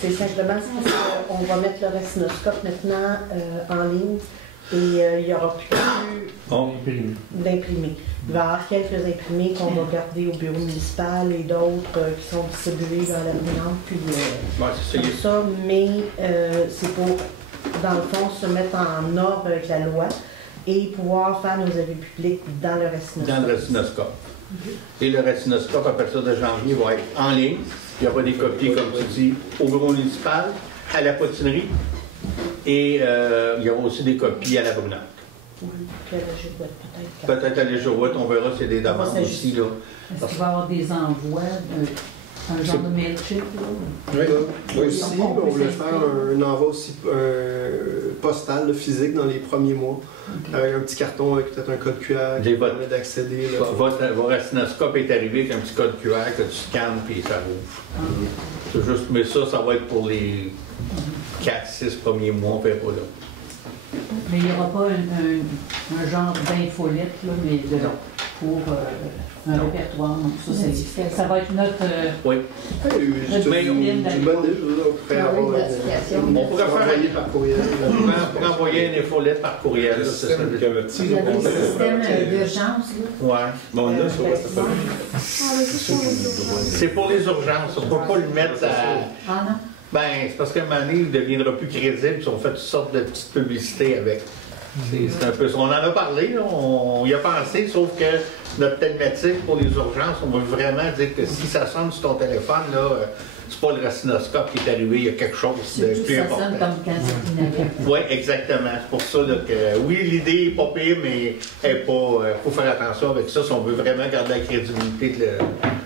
C'est simplement parce qu'on va mettre le racinoscope maintenant en ligne. Et il n'y aura plus d'imprimés. Il va y avoir quelques imprimés qu'on va garder au bureau municipal et d'autres qui sont distribués dans la brûlante. Puis comme ça, mais c'est pour, dans le fond, se mettre en ordre avec la loi et pouvoir faire nos avis publics dans le racinoscope. Dans le racinoscope. Et le racinoscope, à partir de janvier, va être en ligne. Il y aura des copies, comme tu dis, au bureau municipal, à la potinerie. Et il y aura aussi des copies à la brûlante. Oui, puis à la Girouette, peut-être. Peut-être à la Girouette, on verra s'il y a des demandes aussi. Là. Est-ce qu'il va y avoir des envois, un genre de MailChimp? Oui, aussi, on voulait faire un envoi aussi postal, physique, dans les premiers mois, avec un petit carton avec peut-être un code QR qui permet d'accéder. Votre racinoscope est arrivé avec un petit code QR que tu scannes puis ça rouvre. C'est juste, mais ça va être pour les 4-6 premiers mois, on ne fait pas là. Mais il n'y aura pas un genre d'infolette, mais pour un répertoire. Ça va être notre. Oui. Mais une bonne idée, on pourrait avoir. On pourrait faire par courriel. On pourrait envoyer une infolette par courriel. Il y a des systèmes d'urgence. Oui. Bon, là, c'est pour les urgences. On ne peut pas le mettre à. Ah non? Ben, c'est parce qu'à un moment donné, il ne deviendra plus crédible si on fait toutes sortes de petites publicités avec. C'est un peu ça. On en a parlé, là, on y a pensé, sauf que notre thématique pour les urgences, on veut vraiment dire que si ça sonne sur ton téléphone, là, c'est pas le racinoscope qui est arrivé, il y a quelque chose de plus important. Ça sonne comme quand c'est inavert. Oui, exactement. C'est pour ça là, que, oui, l'idée n'est pas pire, mais il faut faire attention avec ça si on veut vraiment garder la crédibilité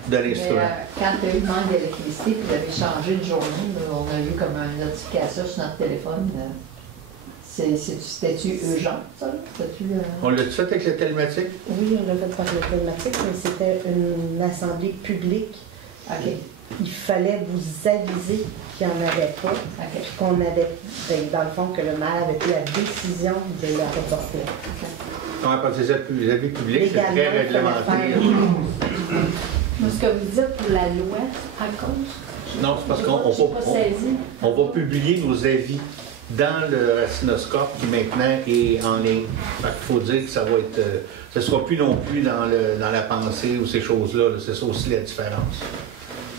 de l'instrument. Quand il y a eu le manque d'électricité et vous avez changé une journée, là, on a eu comme une notification sur notre téléphone. C'était-tu urgent, ça? On l'a fait avec le télématique? Oui, on l'a fait par le télématique, mais c'était une assemblée publique. OK. Il fallait vous aviser qu'il n'y en avait pas, qu'on avait, dans le fond, que le maire avait pris la décision de le reporter. Oui, parce que les avis publics, c'est très réglementé. Ce que vous dites pour la loi, à cause? Non, c'est parce qu'on va publier nos avis dans le racinoscope qui maintenant est en ligne. Il faut dire que ça va être. Ce ne sera plus non plus dans la pensée ou ces choses-là. C'est ça aussi la différence.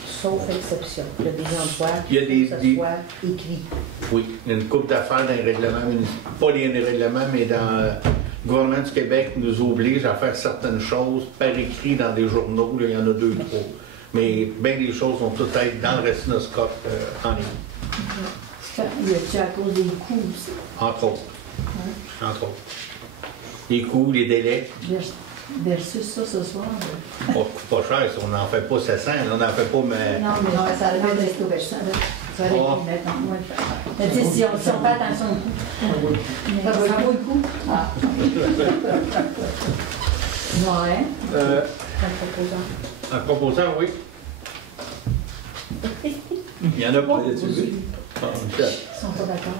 Sauf exception. Il y a des endroits il y a des, que ça soit écrit. Oui, il y a une couple d'affaires dans les règlements municipaux. Pas les règlements, mais dans le gouvernement du Québec nous oblige à faire certaines choses par écrit dans des journaux. Là, il y en a 2 ou 3. Mais bien des choses vont toutes être dans le racinoscope en ligne. Y a-tu à cause des coûts aussi? Entre autres. Ouais. Entre autres. Les coûts, les délais. Versus ça ce soir. Ça coûte pas cher, on n'en fait pas 700, on n'en fait pas, mais. Non, mais ça va être tout ça. Ça va être moins de faire. Mais tu sais, si on fait attention au coût. Ça vaut le coup. Ah. Ouais. Un proposant, oui. Il y en a pas. Ils sont pas d'accord.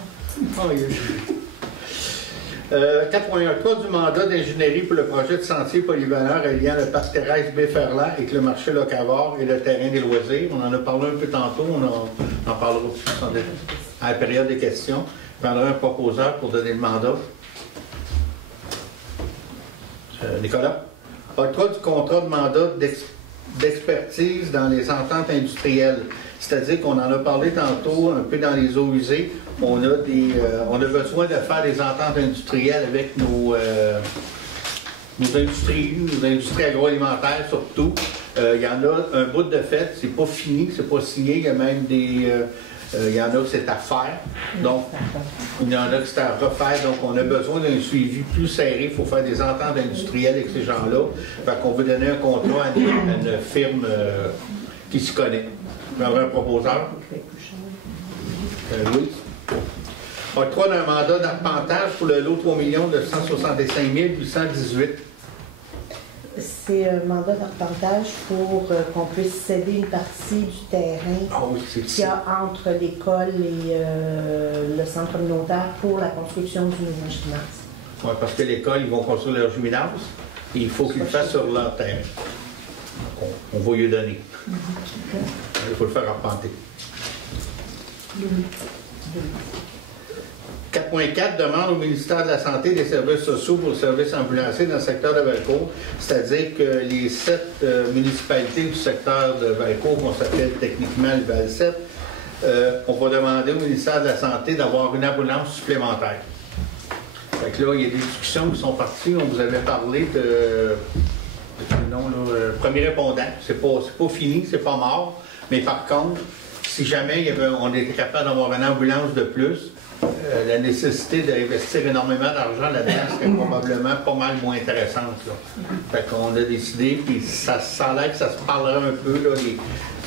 4.1 cas du mandat d'ingénierie pour le projet de sentier polyvalent reliant le parc Thérèse Béferland avec le marché Locavor et le terrain des loisirs. On en a parlé un peu tantôt, on en parlera aussi à la période des questions. Je prendrai un proposeur pour donner le mandat. Nicolas. Octroi du contrat de mandat d'expertise dans les ententes industrielles. C'est-à-dire qu'on en a parlé tantôt, un peu dans les eaux usées. On a besoin de faire des ententes industrielles avec nos industries agroalimentaires surtout. Il y en a un bout de fait, c'est pas fini, c'est pas signé, il y a même des... il y en a que c'est à faire, donc il y en a que c'est à refaire, donc on a besoin d'un suivi plus serré, il faut faire des ententes industrielles avec ces gens-là. Fait qu'on veut donner un contrat à une firme qui se connaît. On va un proposeur. Louis. Octroi d'un mandat d'arpentage pour le lot 3 965 818. C'est un mandat d'arpentage pour qu'on puisse céder une partie du terrain qu'il y a entre l'école et le centre communautaire pour la construction du nouveau gymnase. Oui, parce que l'école, ils vont construire leur gymnase et il faut qu'ils le fassent sur leur terrain. On va lui donner. Il faut le faire arpenter. 4.4 demande au ministère de la Santé des services sociaux pour le service ambulancier dans le secteur de Valcourt, c'est-à-dire que les 7 municipalités du secteur de Valcourt, qu'on s'appelle techniquement le Val-7, on va demander au ministère de la Santé d'avoir une ambulance supplémentaire. Fait que là, il y a des discussions qui sont parties. On vous avait parlé de premier répondant. C'est pas fini, c'est pas mort. Mais par contre, si jamais on était capable d'avoir une ambulance de plus, la nécessité d'investir énormément d'argent là-dedans serait probablement pas mal moins intéressante. Là. Fait qu'on a décidé, puis ça a l'air que ça se parlera un peu. Là,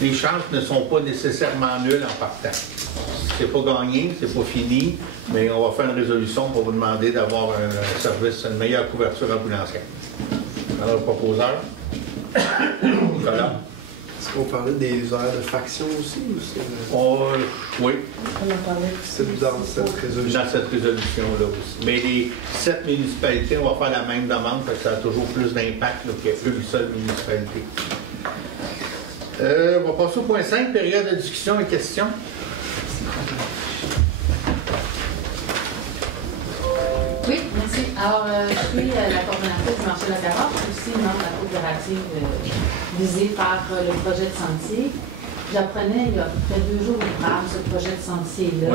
les chances ne sont pas nécessairement nulles en partant. C'est pas gagné, c'est pas fini, mais on va faire une résolution pour vous demander d'avoir un service, une meilleure couverture ambulancière. Alors, le proposeur. Nicolas. Est-ce qu'on parlait des horaires de faction aussi? Oui. C'est dans cette résolution. Dans cette résolution-là aussi. Mais les 7 municipalités, on va faire la même demande parce que ça a toujours plus d'impact qu'une seule municipalité. On va passer au point 5, période de discussion et questions. Oui, merci. Alors, je suis la coordonnatrice du marché Locavor, je suis aussi membre de la coopérative visée par le projet de sentier. J'apprenais il y a à peu près 2 jours ouvrable ce projet de sentier-là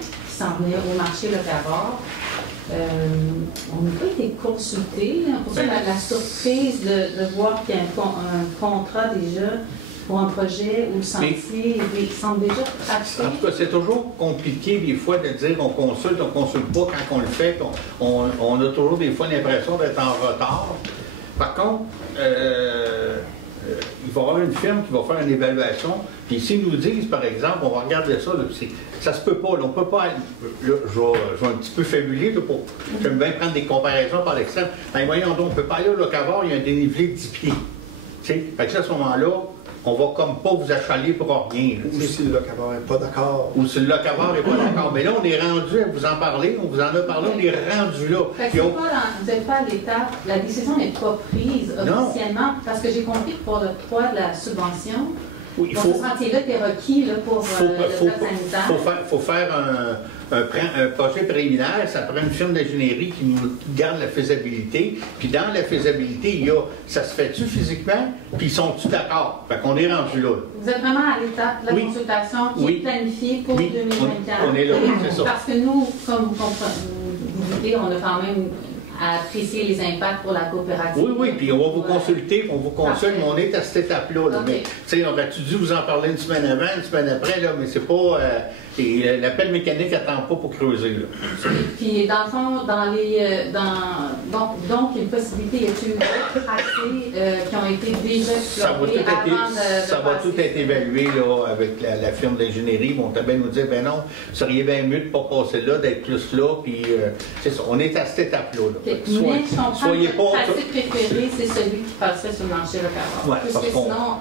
qui s'en venait au marché Locavor. On n'a pas été consultés. Pour ça, la surprise de voir qu'il y a un contrat déjà pour un projet où le sentier semble déjà pratiqué. En tout cas, c'est toujours compliqué des fois de dire on consulte pas. Quand on le fait, on a toujours des fois l'impression d'être en retard. Par contre, il va y avoir une firme qui va faire une évaluation, puis s'ils nous disent, par exemple, on va regarder ça, là, ça se peut pas, là, on peut pas, là, je vais un petit peu fabuler, là, j'aime bien prendre des comparaisons par l'extrême. Ben, voyons donc, on peut pas aller au Locavor, il y a un dénivelé de 10 pieds. Fait que à ce moment-là, on va comme pas vous achaler pour rien. Ou si le Locavor n'est pas d'accord. Ou si le Locavor n'est pas d'accord. Mais là, on est rendu à vous en parler, on vous en a parlé, on est rendu là. Fait que vous n'êtes pas à l'étape, la décision n'est pas prise officiellement, parce que j'ai compris que pour l'octroi de la subvention, oui, pour ce chantier-là, tu es requis là, pour le plan sanitaire. Il faut faire un projet préliminaire, ça prend une firme d'ingénierie qui nous garde la faisabilité. Puis dans la faisabilité, il y a ça se fait-tu physiquement, puis ils sont-tu d'accord? Fait qu'on est rendu là. Vous êtes vraiment à l'étape de la consultation qui est planifiée pour 2024. On est là, c'est ça. Parce que nous, comme vous dites, on a quand même à apprécier les impacts pour la coopérative. Oui, puis on va vous consulter, on vous consulte, mais on est à cette étape-là. Là. Okay. Mais, aurais-tu dû vous en parler une semaine avant, une semaine après, là, mais c'est pas... l'appel mécanique n'attend pas pour creuser. Là. Puis, dans le fond, donc, il y a une possibilité, y a-t-il d'autres tracés qui ont été déjà explorés avant de ça va tout être évalué là, avec la firme d'ingénierie. Ils vont bien nous dire, ben non, vous seriez bien mieux de ne pas passer là, d'être plus là, puis c'est ça, on est à cette étape-là. Là. Okay. Mais je comprends que le tracé préféré, c'est celui qui passerait sur le marché local. Ouais, puisque sinon,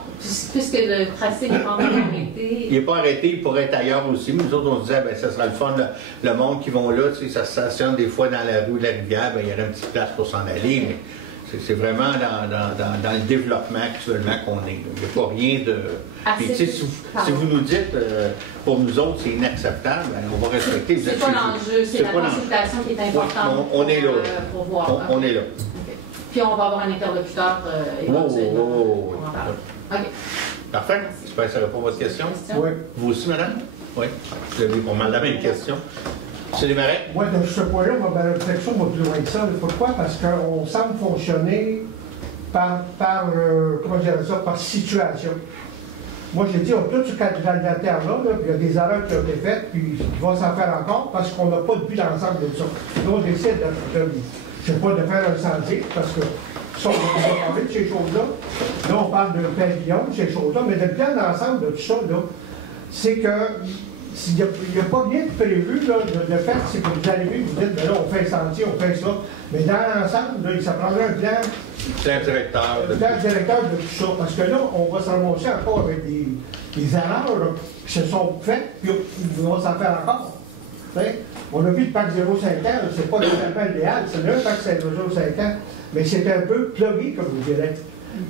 puisque le tracé n'est pas encore arrêté... Il n'est pas arrêté, il pourrait être ailleurs aussi. Nous autres, on se disait, ben, ça sera le fun, le monde qui vont là, tu sais, ça se stationne des fois dans la rue de la Rivière, ben, il y aurait une petite place pour s'en aller, mais c'est vraiment dans le développement actuellement qu'on est. Il n'y a pas rien de... Puis, tu sais, si vous nous dites, pour nous autres, c'est inacceptable, ben, on va respecter. C'est pas l'enjeu, c'est la consultation qui est importante on est là. Pour voir. On est là. Okay. Puis on va avoir un interlocuteur éventuellement. On va en parler. OK. Parfait. J'espère que ça répond à votre question. Oui. Vous aussi, madame? Oui. Vous avez pas mal la même question. M. Desmarais? Moi, de ce point-là, ma réflexion va plus loin que ça. Pourquoi? Parce qu'on semble fonctionner par situation. Moi, j'ai dit, on tout ce candidature-là, il y a des erreurs qui ont été faites, puis il va s'en faire encore parce qu'on n'a pas de vue d'ensemble de ça. Nous, on décide je ne sais pas, de faire un sentier, parce que ça, on va parler de ces choses-là. Là, on parle de pavillon, de ces choses-là, mais le plan d'ensemble de tout ça, c'est que il n'y a pas rien de prévu là, de fait, c'est que vous arrivez, vous dites, ben là, on fait un sentier, on fait ça. Mais dans l'ensemble, ça prendrait un plan. Plan directeur. Un plan directeur de tout ça. Parce que là, on va se ramasser encore avec des erreurs là, qui se sont faites, puis on va s'en faire encore. T'sais? On a vu le PAC 0,5 ans, c'est pas totalement idéal, c'est le PAC 0,5 ans, mais c'est un peu plugué, comme vous direz.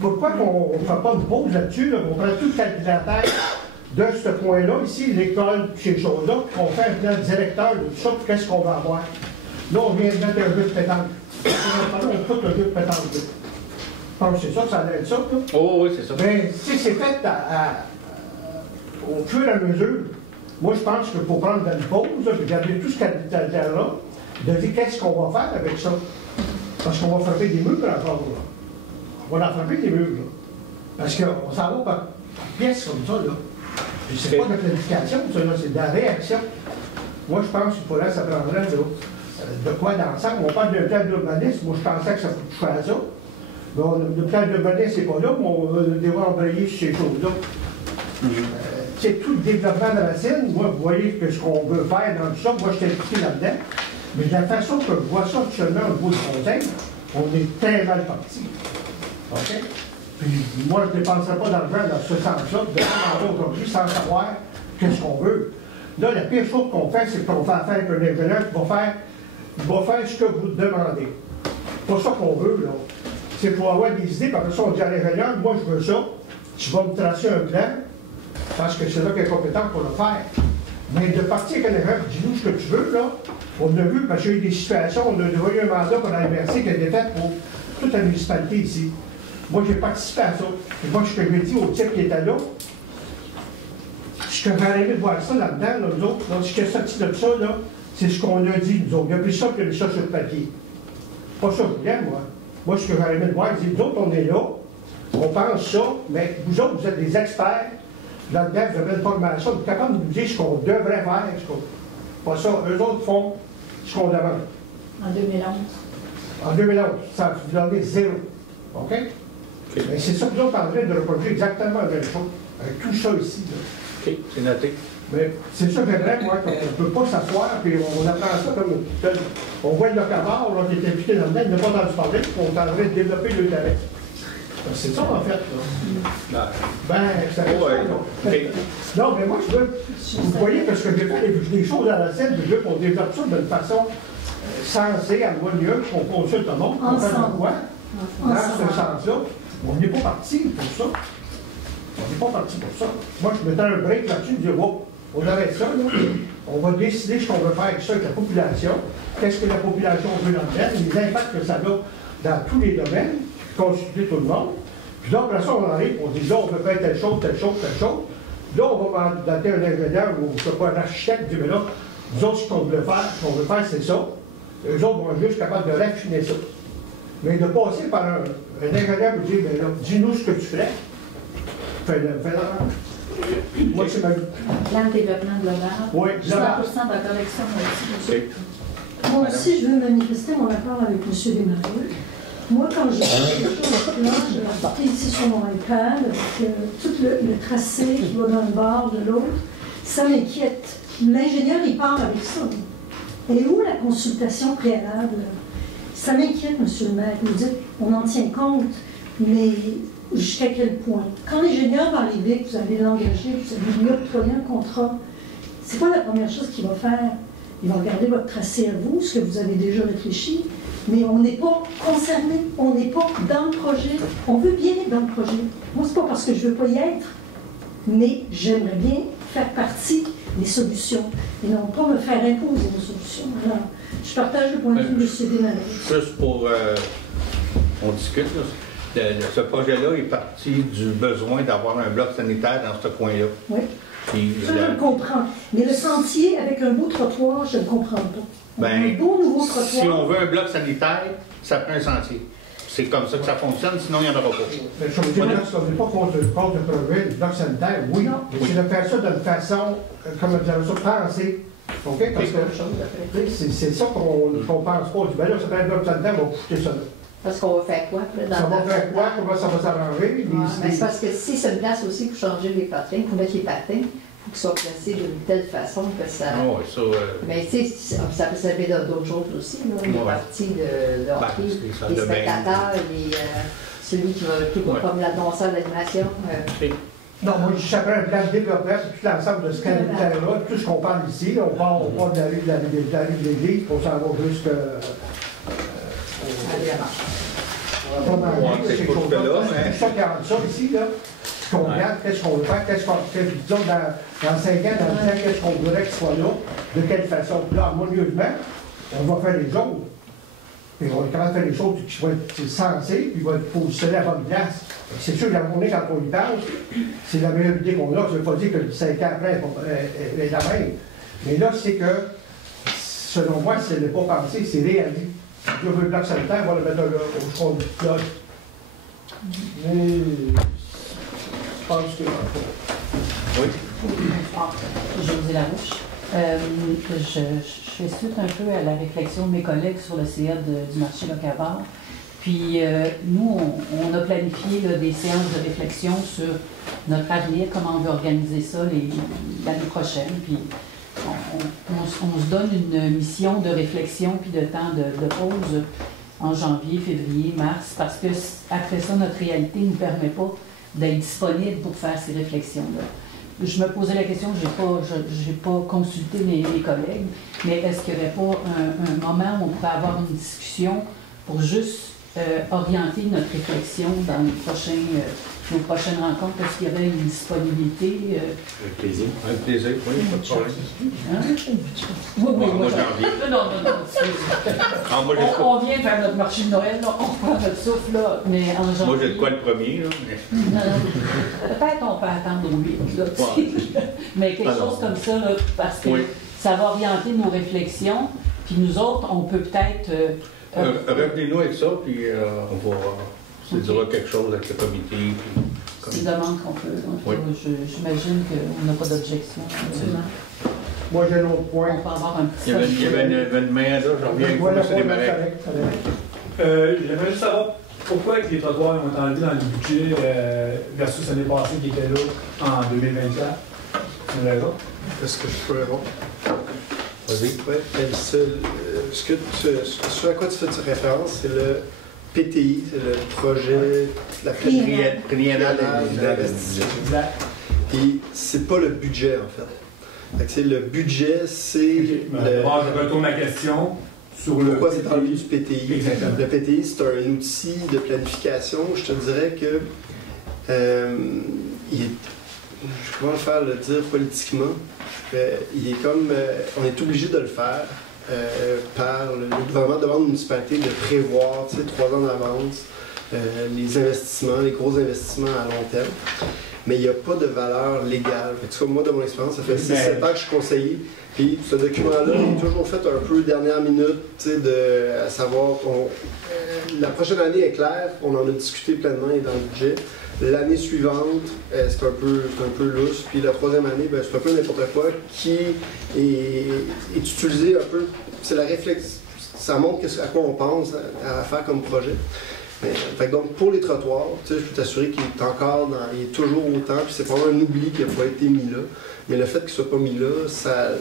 Pourquoi on ne fait pas une pause là-dessus, là, on prend tout le calculateur de ce point-là, ici, l'école, ces choses-là, on fait un plan directeur de tout ça, puis qu'est-ce qu'on va avoir? Là, on vient de mettre un jeu de pétanque. On fout le jeu de pétanque. Je pense que c'est ça, ça allait être ça. Là. Oh oui, c'est ça. Mais si c'est fait au fur et à mesure, moi, je pense qu'il faut prendre une pause, puis garder tout ce calculateur-là, de dire qu'est-ce qu'on va faire avec ça. Parce qu'on va frapper des murs encore, là. On va en frapper des murs, là. Parce qu'on s'en va par pièces comme ça, là. Puis c'est pas de la planification, ça, là, c'est de la réaction. Moi, je pense qu'il faudrait, ça prendrait, là, de quoi d'ensemble. On parle d'un plan d'urbanisme, moi, je pensais que ça coûte cher ça. Mais le plan d'urbanisme, c'est pas là, mais on va devoir embrayer sur ces choses-là. C'est tout le développement de la Racine. Moi, vous voyez que ce qu'on veut faire dans tout ça, moi, je t'ai expliqué là-dedans. Mais de la façon que je vois ça actuellement au niveau du conseil, on est très mal parti. OK? Puis moi, je ne dépenserai pas d'argent dans ce sens-là, de demander aujourd'hui sans savoir qu'est-ce qu'on veut. Là, la pire chose qu'on fait, c'est qu'on fait affaire avec un ingénieur qui va faire ce que vous demandez. C'est pas ça qu'on veut, là. C'est pour avoir des idées, par exemple, on dit à l'ingénieur, moi, je veux ça, tu vas me tracer un plan, parce que c'est là qu'il est compétent pour le faire. Mais de partir avec un ingénieur, dis-nous ce que tu veux, là, on a vu, parce qu'il y a eu des situations, on a eu un mandat pour la MRC qui a été fait pour toute la municipalité ici. Moi, j'ai participé à ça. Et moi, ce que j'ai dit au type qui était là, ce que j'aurais aimé de voir ça là-dedans, là, nous autres, ce qui est sorti de ça, là, c'est ce qu'on a dit, nous autres. Il y a plus ça que ça sur le papier. Pas ça que je voulais, moi. Moi, ce que j'aurais aimé de voir, c'est nous autres, on est là, on pense ça, mais vous autres, vous êtes des experts. Là-dedans, vous avez une formation, vous êtes capable de nous dire ce qu'on devrait faire. Pas ça, eux autres font ce qu'on demande. En 2011. En 2011, ça vous donnez 0. OK? Mais c'est ça que nous autres en train de reproduire exactement la même chose, avec tout ça ici. Là. OK, c'est noté. Mais c'est ça que j'aimerais, moi, qu'on ne peut pas s'asseoir, puis on apprend ça comme on voit le locavore, là, qui est impliqué dans le net, il n'a pas entendu parler, puis on est en train de développer le terrain. C'est ça, en fait, là. Ben, c'est ça, okay. Non, mais moi, je veux, vous voyez, parce que j'ai fait des choses à la scène, je veux qu'on développe ça d'une façon sensée, harmonieuse, qu'on consulte le monde, qu'on fasse quoi, dans ce sens-là. On n'est pas parti pour ça. On n'est pas parti pour ça. Moi, je mettais un break là-dessus, je disais, wow, on arrête ça, là. On va décider ce qu'on veut faire avec ça, avec la population. Qu'est-ce que la population veut dans le domaine, les impacts que ça a dans tous les domaines, consulter tout le monde. Puis là, après ça, on arrive, on dit, là, on peut faire telle chose, telle chose, telle chose. Là, on va mandater un ingénieur ou, je ne sais pas, un architecte, dit, mais là, nous autres, ce qu'on veut faire, c'est ça. Eux autres vont être juste capables de raffiner ça. Mais de passer par un ingénieur qui dit, mais là, dis-nous ce que tu fais. Fais-le. Moi, c'est ma vie. Plan de développement global. Oui, 100% de collection aussi. Moi aussi, je veux manifester mon accord avec M. Desmarais. Moi, quand j'ai fait quelque chose de plan, je l'ai apporté ici sur mon iPad, avec tout le tracé qui va d'un bord, de l'autre. Ça m'inquiète. L'ingénieur, il part avec ça. Et où la consultation préalable? Ça m'inquiète, M. le maire. Vous dites, on en tient compte, mais jusqu'à quel point? Quand l'ingénieur va arriver, que vous allez l'engager, que vous allez lui octroyer un contrat, c'est pas la première chose qu'il va faire. Il va regarder votre tracé à vous, ce que vous avez déjà réfléchi, mais on n'est pas concerné, on n'est pas dans le projet. On veut bien être dans le projet. Moi, c'est pas parce que je veux pas y être, mais j'aimerais bien faire partie des solutions et non pas me faire imposer une solution. Alors, je partage le point de vue de M. Desmarais. Juste pour... on discute, là. Ce projet-là est parti du besoin d'avoir un bloc sanitaire dans ce coin-là. Oui. Puis, ça, je le comprends. Mais le sentier avec un beau trottoir, je ne le comprends pas. Un beau nouveau trottoir. Si on veut un bloc sanitaire, ça prend un sentier. C'est comme ça que ça fonctionne, sinon il n'y en aura pas. Mais je veux dire, là, on n'est pas contre le projet du bloc sanitaire, oui. Mais c'est de faire ça d'une façon, comme dire ça, pensée. OK? Parce que c'est ça qu'on ne pense pas. Ben là, ça fait un bloc sanitaire, on va coucher ça là. Parce qu'on va faire quoi? Là, ça va faire quoi? Comment ça va s'arranger? Mais c'est parce que si c'est une place aussi pour changer les patins, pour mettre les patins, il faut qu'ils soient placés d'une telle façon que ça... Oh, ça mais tu sais, ça peut servir d'autres choses aussi. Là. Il y a partie de hockey, les spectateurs, celui qui va comme l'annonceur de l'animation. Non, moi, je savais un plan de développement, c'est tout l'ensemble de ce canal-là, tout ce qu'on parle ici. Là, on part de la rue de l'église, pour s'en va jusqu'à... C'est ça qui rentre ça ici, là. Ce qu'on regarde, qu'est-ce qu'on veut faire, qu'est-ce qu'on fait, disons, dans 5 ans, dans 10 ans, qu'est-ce qu'on voudrait qu'il soit là, de quelle façon. Puis là, harmonieusement, on va faire les choses. Et on est capable de faire les choses qui soient sensées, puis il va être positionné à la bonne place. C'est sûr, la journée, quand on y parle, c'est la meilleure idée qu'on a. Ça ne veut pas dire que 5 ans après, elle est la même. Mais là, c'est que, selon moi, ce n'est pas pensé, c'est réalisé. Je veux le bloc sanitaire, on va le mettre au front du bloc. Mais je pense que... Oui. José Larouche. Je fais suite un peu à la réflexion de mes collègues sur le CA du marché locavore. Puis nous, on a planifié là, des séances de réflexion sur notre avenir, comment on veut organiser ça l'année prochaine. Puis on se donne une mission de réflexion puis de temps de pause en janvier, février, mars, parce que après ça, notre réalité ne nous permet pas d'être disponible pour faire ces réflexions-là. Je me posais la question, je n'ai pas consulté mes collègues, mais est-ce qu'il n'y aurait pas un moment où on pourrait avoir une discussion pour juste orienter notre réflexion dans nos prochaines rencontres? Est-ce qu'il y aurait une disponibilité? Avec plaisir. Avec plaisir, oui, pas de problème. Hein? Oui, moi janvier. Non. On vient faire notre marché de Noël, là, on prend notre souffle, là, mais en janvier. Moi, j'ai de quoi le premier, là. Mais... Peut-être on peut attendre au 8, là, mais quelque chose comme ça, là, parce que ça va orienter nos réflexions, puis nous autres, on peut peut-être... revenez-nous avec ça, puis on va se dira quelque chose avec le comité. C'est une demande qu'on peut. J'imagine qu'on n'a pas d'objection. Moi, j'ai un autre point. On peut avoir un petit... Il y avait un événement, là, je reviens avec vous, M. Desmarais. J'aimerais juste savoir, pourquoi les trottoirs ont été enlevés dans le budget versus l'année passée qui était là en 2024? C'est une raison? Est-ce que je peux répondre? Vas-y. Oui, ce à quoi tu fais référence, c'est le PTI, c'est le projet, la triennale d'investissement. Et c'est pas le budget, en fait. Le budget, c'est... Je retourne la question sur le... Pourquoi c'est enlevé du PTI? Exactement. Le PTI, c'est un outil de planification. Je te dirais que... comment le dire politiquement? Il est comme... on est obligé de le faire par... Le gouvernement demande aux municipalités de prévoir, 3 ans d'avance, les investissements, les gros investissements à long terme. Mais il n'y a pas de valeur légale. Moi, de mon expérience, ça fait 6-7 ans que je suis conseiller. Puis ce document-là est toujours fait un peu dernière minute, à savoir, la prochaine année est claire, on en a discuté pleinement et dans le budget. L'année suivante, c'est un peu lousse. Puis la troisième année, c'est un peu n'importe quoi qui est utilisé un peu. C'est la réflexion. Ça montre à quoi on pense à faire comme projet. Donc pour les trottoirs, je peux t'assurer qu'il est encore il est toujours autant, puis c'est probablement un oubli qui n'a pas été mis là. Mais le fait qu'il ne soit pas mis là, ça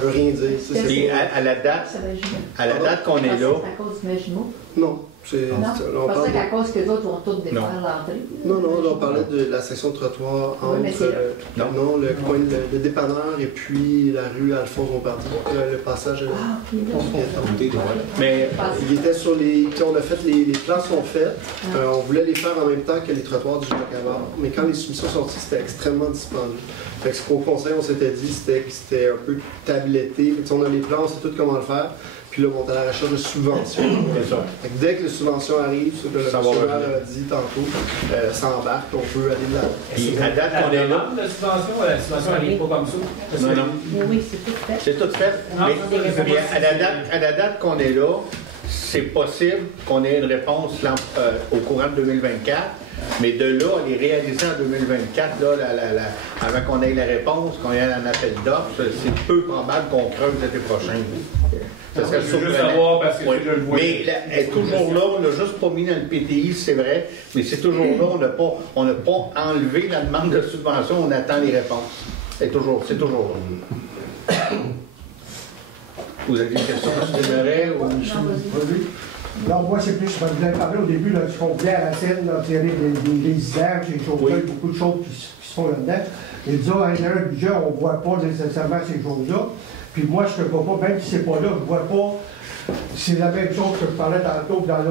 veut rien dire. Et à la date qu'on est là. C'est à cause de jumeaux? Non. Je pensais qu'à cause que d'autres vont tous défaire l'entrée. Non, on parlait de la section de trottoir entre le coin de dépanneur et puis la rue Alphonse Bombardier. Le passage. Mais il était sur les. On a fait les plans sont faits. On voulait les faire en même temps que les trottoirs du Jacques-Avard. Mais quand les soumissions sont sorties, c'était extrêmement dispendieux. Fait que ce qu'au conseil, on s'était dit, c'était un peu tabletté. On a les plans, on sait tout comment le faire. Puis là, on est à la recherche de subventions. Dès que les subventions arrivent, ce que le monsieur a dit tantôt, ça embarque, on peut aller là. Et à date qu'on est là. La subvention n'arrive pas comme ça. Non. Oui, c'est tout fait. C'est tout fait. Mais à la date qu'on est là, c'est possible qu'on ait une réponse au courant de 2024. Mais de là, à les réaliser en 2024, avant qu'on ait la réponse, qu'on ait un appel d'offres, c'est peu probable qu'on creuse l'été prochain. Ça serait surprenant. Mais elle est toujours là, on l'a juste pas mis dans le PTI, c'est vrai, mais c'est toujours là, on n'a pas enlevé la demande de subvention, on attend les réponses. C'est toujours là. Vous avez des questions, M. Desmarais ou Non, moi, c'est plus, vous avez parlé au début, ce qu'on vient à la scène, tirer des idées, j'ai chauffé beaucoup de choses qui se font là-dedans. Et disons, à l'intérieur du budget, on ne voit pas nécessairement ces choses-là. Puis moi, je ne vois pas, même si c'est pas là, je ne vois pas. C'est la même chose que je parlais tantôt dans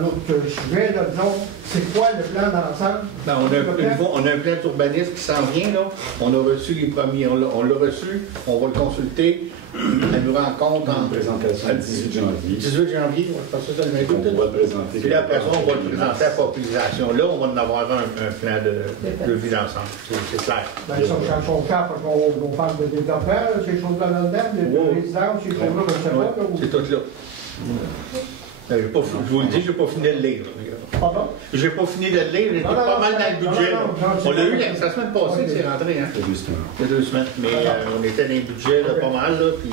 l'autre sujet, là, disons, c'est quoi le plan d'ensemble? On a un plan d'urbanisme qui s'en vient, là. On a reçu les premiers, on l'a reçu, on va le consulter. Elle nous rencontre en présentation le 18 janvier. 18 janvier, je pense que c'est le même jour. On va le présenter. Puis là, après ça, on va le présenter à la population. Là, on va en avoir un plan de vie d'ensemble. C'est clair. Ça change son cas, parce qu'on parle de développement, ces choses-là là-dedans, de résidence, ces choses-là, je ne sais pas. C'est tout là. Je vous le dis, je n'ai pas fini de le lire. Pardon? Je n'ai pas fini de le lire, j'étais pas mal dans le budget. On l'a eu la semaine passée que c'est rentré, hein? Il y a 2 semaines. Mais on était dans le budget pas mal, là, puis...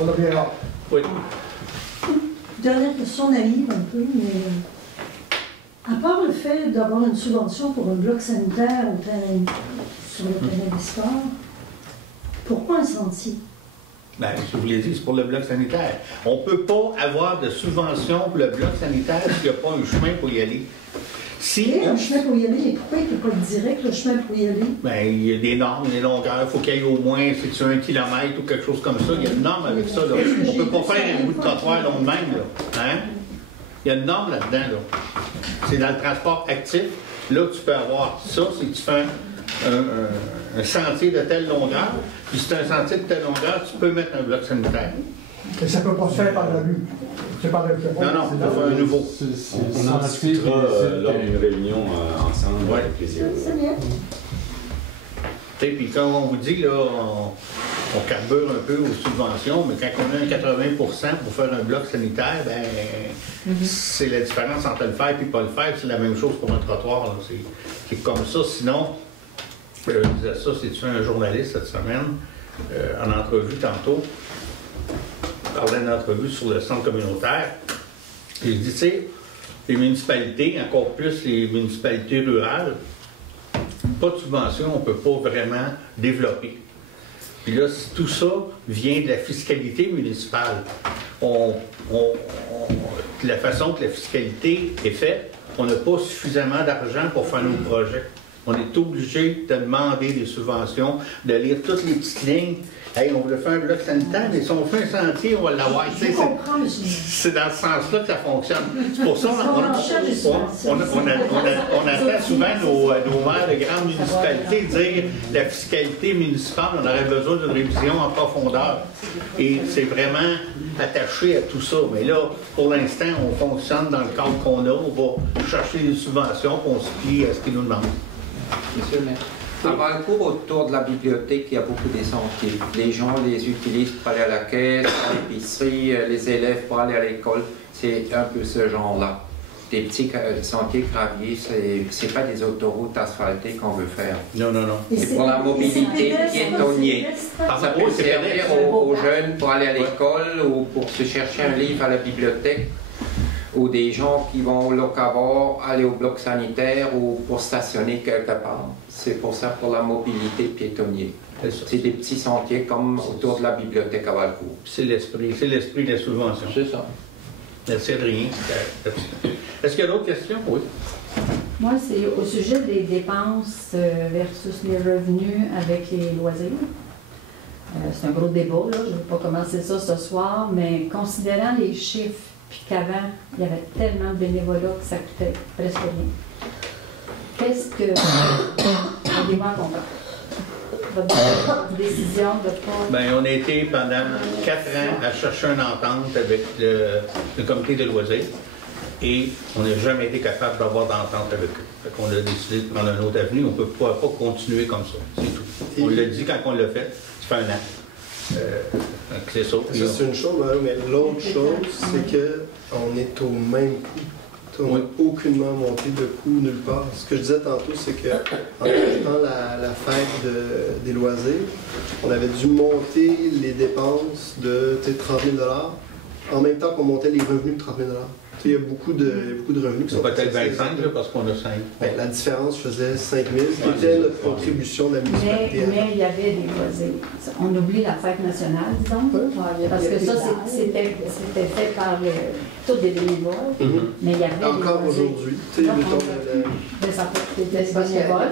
On a bien hâte. Oui. Dernière question naïve un peu, mais à part le fait d'avoir une subvention pour un bloc sanitaire sur le terrain des sports, pourquoi un sentier? Bien, je vous l'ai dit, c'est pour le bloc sanitaire. On ne peut pas avoir de subvention pour le bloc sanitaire s'il n'y a pas un chemin pour y aller. Il y a un chemin pour y aller, mais pourquoi il n'est pas direct, le chemin pour y aller? Bien, il y a des normes, des longueurs, il faut qu'il y ait au moins, c'est 1 kilomètre ou quelque chose comme ça. Il y a une norme avec ça. Là. On ne peut pas faire un bout de trottoir long de même. Là. Hein? Il y a une norme là-dedans. Là. C'est dans le transport actif. Là, tu peux avoir ça, c'est que tu fais un sentier de telle longueur, puis si c'est un sentier de telle longueur, tu peux mettre un bloc sanitaire. Et ça ne peut pas se faire par la rue. C'est par le Non, il faut faire un nouveau. On en discutera lors d'une réunion ensemble avec les élus. C'est bien. Puis comme on vous dit, là, on carbure un peu aux subventions, mais quand on a un 80% pour faire un bloc sanitaire, ben c'est la différence entre le faire et pas le faire. C'est la même chose pour un trottoir. C'est comme ça. Sinon, je disais ça, c'est-tu un journaliste cette semaine, en entrevue tantôt, parlait d'une entrevue sur le centre communautaire. Et je dis, tu sais, les municipalités, encore plus les municipalités rurales, pas de subvention, on ne peut pas vraiment développer. Puis là, tout ça vient de la fiscalité municipale. La façon que la fiscalité est faite, on n'a pas suffisamment d'argent pour faire nos projets. On est obligé de demander des subventions, de lire toutes les petites lignes. Hey, on voulait faire un bloc sanitaire, mais si on fait un sentier, on va l'avoir. C'est dans ce sens-là que ça fonctionne. C'est pour ça qu'on attend souvent nos maires de grandes municipalités dire la fiscalité municipale, on aurait besoin d'une révision en profondeur. Et c'est vraiment attaché à tout ça. Mais là, pour l'instant, on fonctionne dans le cadre qu'on a. On va chercher des subventions, puis on se plie à ce qu'ils nous demandent. Monsieur le maire. À Valcourt, autour de la bibliothèque, il y a beaucoup de sentiers. Les gens les utilisent pour aller à la caisse, à l'épicerie, les élèves pour aller à l'école. C'est un peu ce genre-là. Des petits sentiers graviers, c'est pas des autoroutes asphaltées qu'on veut faire. Non, non, non. C'est pour la mobilité piétonnière. Ça peut servir aux jeunes pour aller à l'école ou pour se chercher un livre à la bibliothèque, ou des gens qui vont au locavore, aller au bloc sanitaire ou pour stationner quelque part. C'est pour ça, pour la mobilité piétonnière. C'est des petits sentiers comme autour de la bibliothèque à Valcourt. C'est l'esprit de la subvention. C'est ça. Merci Adrien. Est-ce qu'il y a d'autres questions? Oui. Moi, c'est au sujet des dépenses versus les revenus avec les loisirs. C'est un gros débat, là. Je ne vais pas commencer ça ce soir, mais considérant les chiffres, puis qu'avant, il y avait tellement de bénévolat que ça coûtait presque rien. Qu'est-ce que... Aidez-moi à comprendre. Votre décision de pas... Bien, on a été pendant 4 ans à chercher une entente avec le comité de loisirs et on n'a jamais été capable d'avoir d'entente avec eux. Fait qu'on a décidé de prendre une autre avenue. On ne peut pas continuer comme ça. C'est tout. On l'a dit quand on l'a fait. Ça fait un an. C'est ça. Ça, c'est une chose, mais l'autre chose, c'est qu'on est au même coût. On n'a aucunement monté de coût nulle part. Ce que je disais tantôt, c'est qu'en achetant la fête des loisirs, on avait dû monter les dépenses de 30 000 $, en même temps qu'on montait les revenus de 30 000 $. Il y a beaucoup de revenus qui sont... Peut-être 25 là, parce qu'on a 5. Ben, la différence faisait 5 000, qui était notre contribution de la municipalité. Mais il y avait des loisirs. On oublie la fête nationale, disons. Parce que ça, c'était fait par tous des bénévoles. Mais il y avait encore aujourd'hui. Ça c'était bénévole,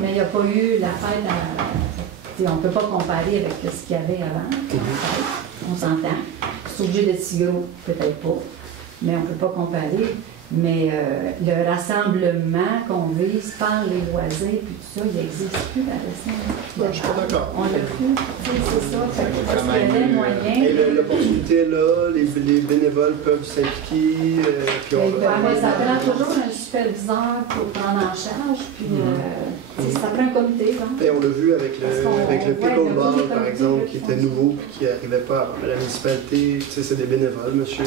mais il n'y a pas eu la fête on ne peut pas comparer avec ce qu'il y avait avant. On s'entend. C'est obligé d'être si gros, peut-être pas. Mais on ne peut pas comparer. Mais le rassemblement qu'on vise par les loisirs, puis tout ça, il n'existe plus à la je suis pas d'accord. On l'a plus. C'est ça. Parce qu'il y avait moyen. Et l'opportunité est là, les bénévoles peuvent s'impliquer. Ça prend toujours un superviseur pour prendre en charge. Puis ça prend un comité. Et on l'a vu avec le pickleball, par exemple, qui était nouveau et qui n'arrivait pas à la municipalité. C'est des bénévoles. Monsieur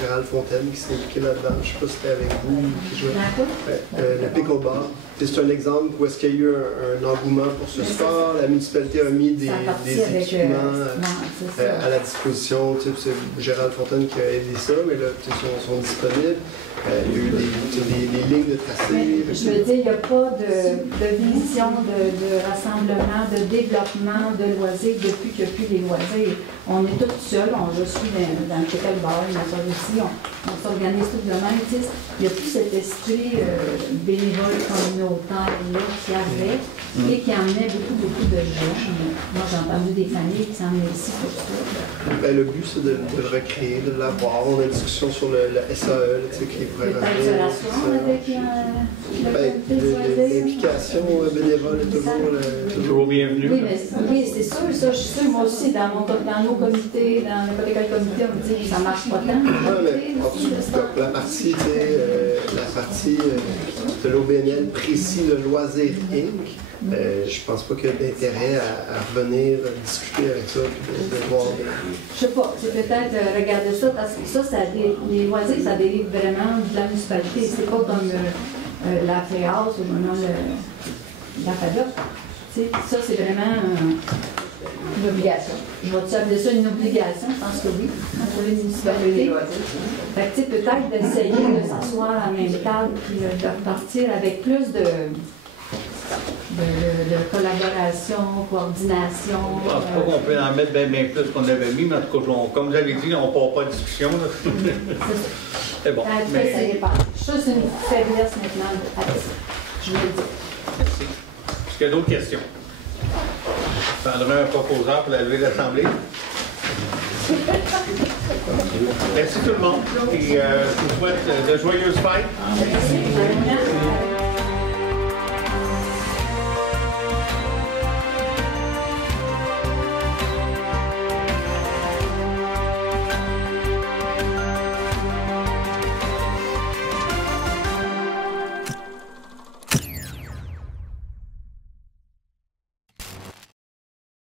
Gérald Fontaine qui s'est impliqué là-dedans. Je sais pas si c'était avec vous qui jouait. Le pickleball. C'est un exemple où est-ce qu'il y a eu un engouement pour ce sport. La municipalité a mis des équipements à la disposition. C'est Gérald Fontaine qui a aidé ça, mais là, ils sont disponibles. Il y a eu des lignes de tracé. Je veux dire, il n'y a pas de vision de rassemblement, de développement de loisirs depuis qu'il n'y a plus les loisirs. On est tous seuls, je suis dans le pickleball, ma soeur aussi, on s'organise tout de même. Il n'y a plus cet esprit bénévole communautaire là qui avait et qui emmenait beaucoup de gens. Moi, j'ai entendu des familles qui s'emmenaient ici pour ça. Le but, c'est de le recréer, de l'avoir. On a une discussion sur le SAE, qui pourrait revenir. L'implication bénévole est toujours bienvenue. Oui, c'est sûr, ça, je suis sûre, moi aussi, dans nos comités, dans n'importe quel comité, on me dit que ça ne marche pas tant. La partie de l'OBNL précis le loisir Inc. Je pense pas qu'il y a d'intérêt à revenir discuter avec ça et de voir. Je sais pas, c'est peut-être regarder ça parce que les loisirs, ça dérive vraiment de la municipalité. C'est pas comme la FEAS ou maintenant la FADOC. Ça, c'est vraiment Une obligation. Je vais-tu appeler ça une obligation? Je pense que oui, pour les municipalités. Fait que, tu sais, peut-être d'essayer de s'asseoir à la même table puis de repartir avec plus de collaboration, coordination. Je pense pas qu'on peut en mettre bien plus qu'on avait mis, mais en tout cas, comme vous avez dit, on ne part pas de discussion. C'est bon. Après, ça dépend. Ça, c'est une faiblesse maintenant. Je veux le dire. Merci. Est-ce qu'il y a d'autres questions? Je prendrai un proposeur pour la levée de l'Assemblée. Merci tout le monde et je vous souhaite de joyeuses fêtes.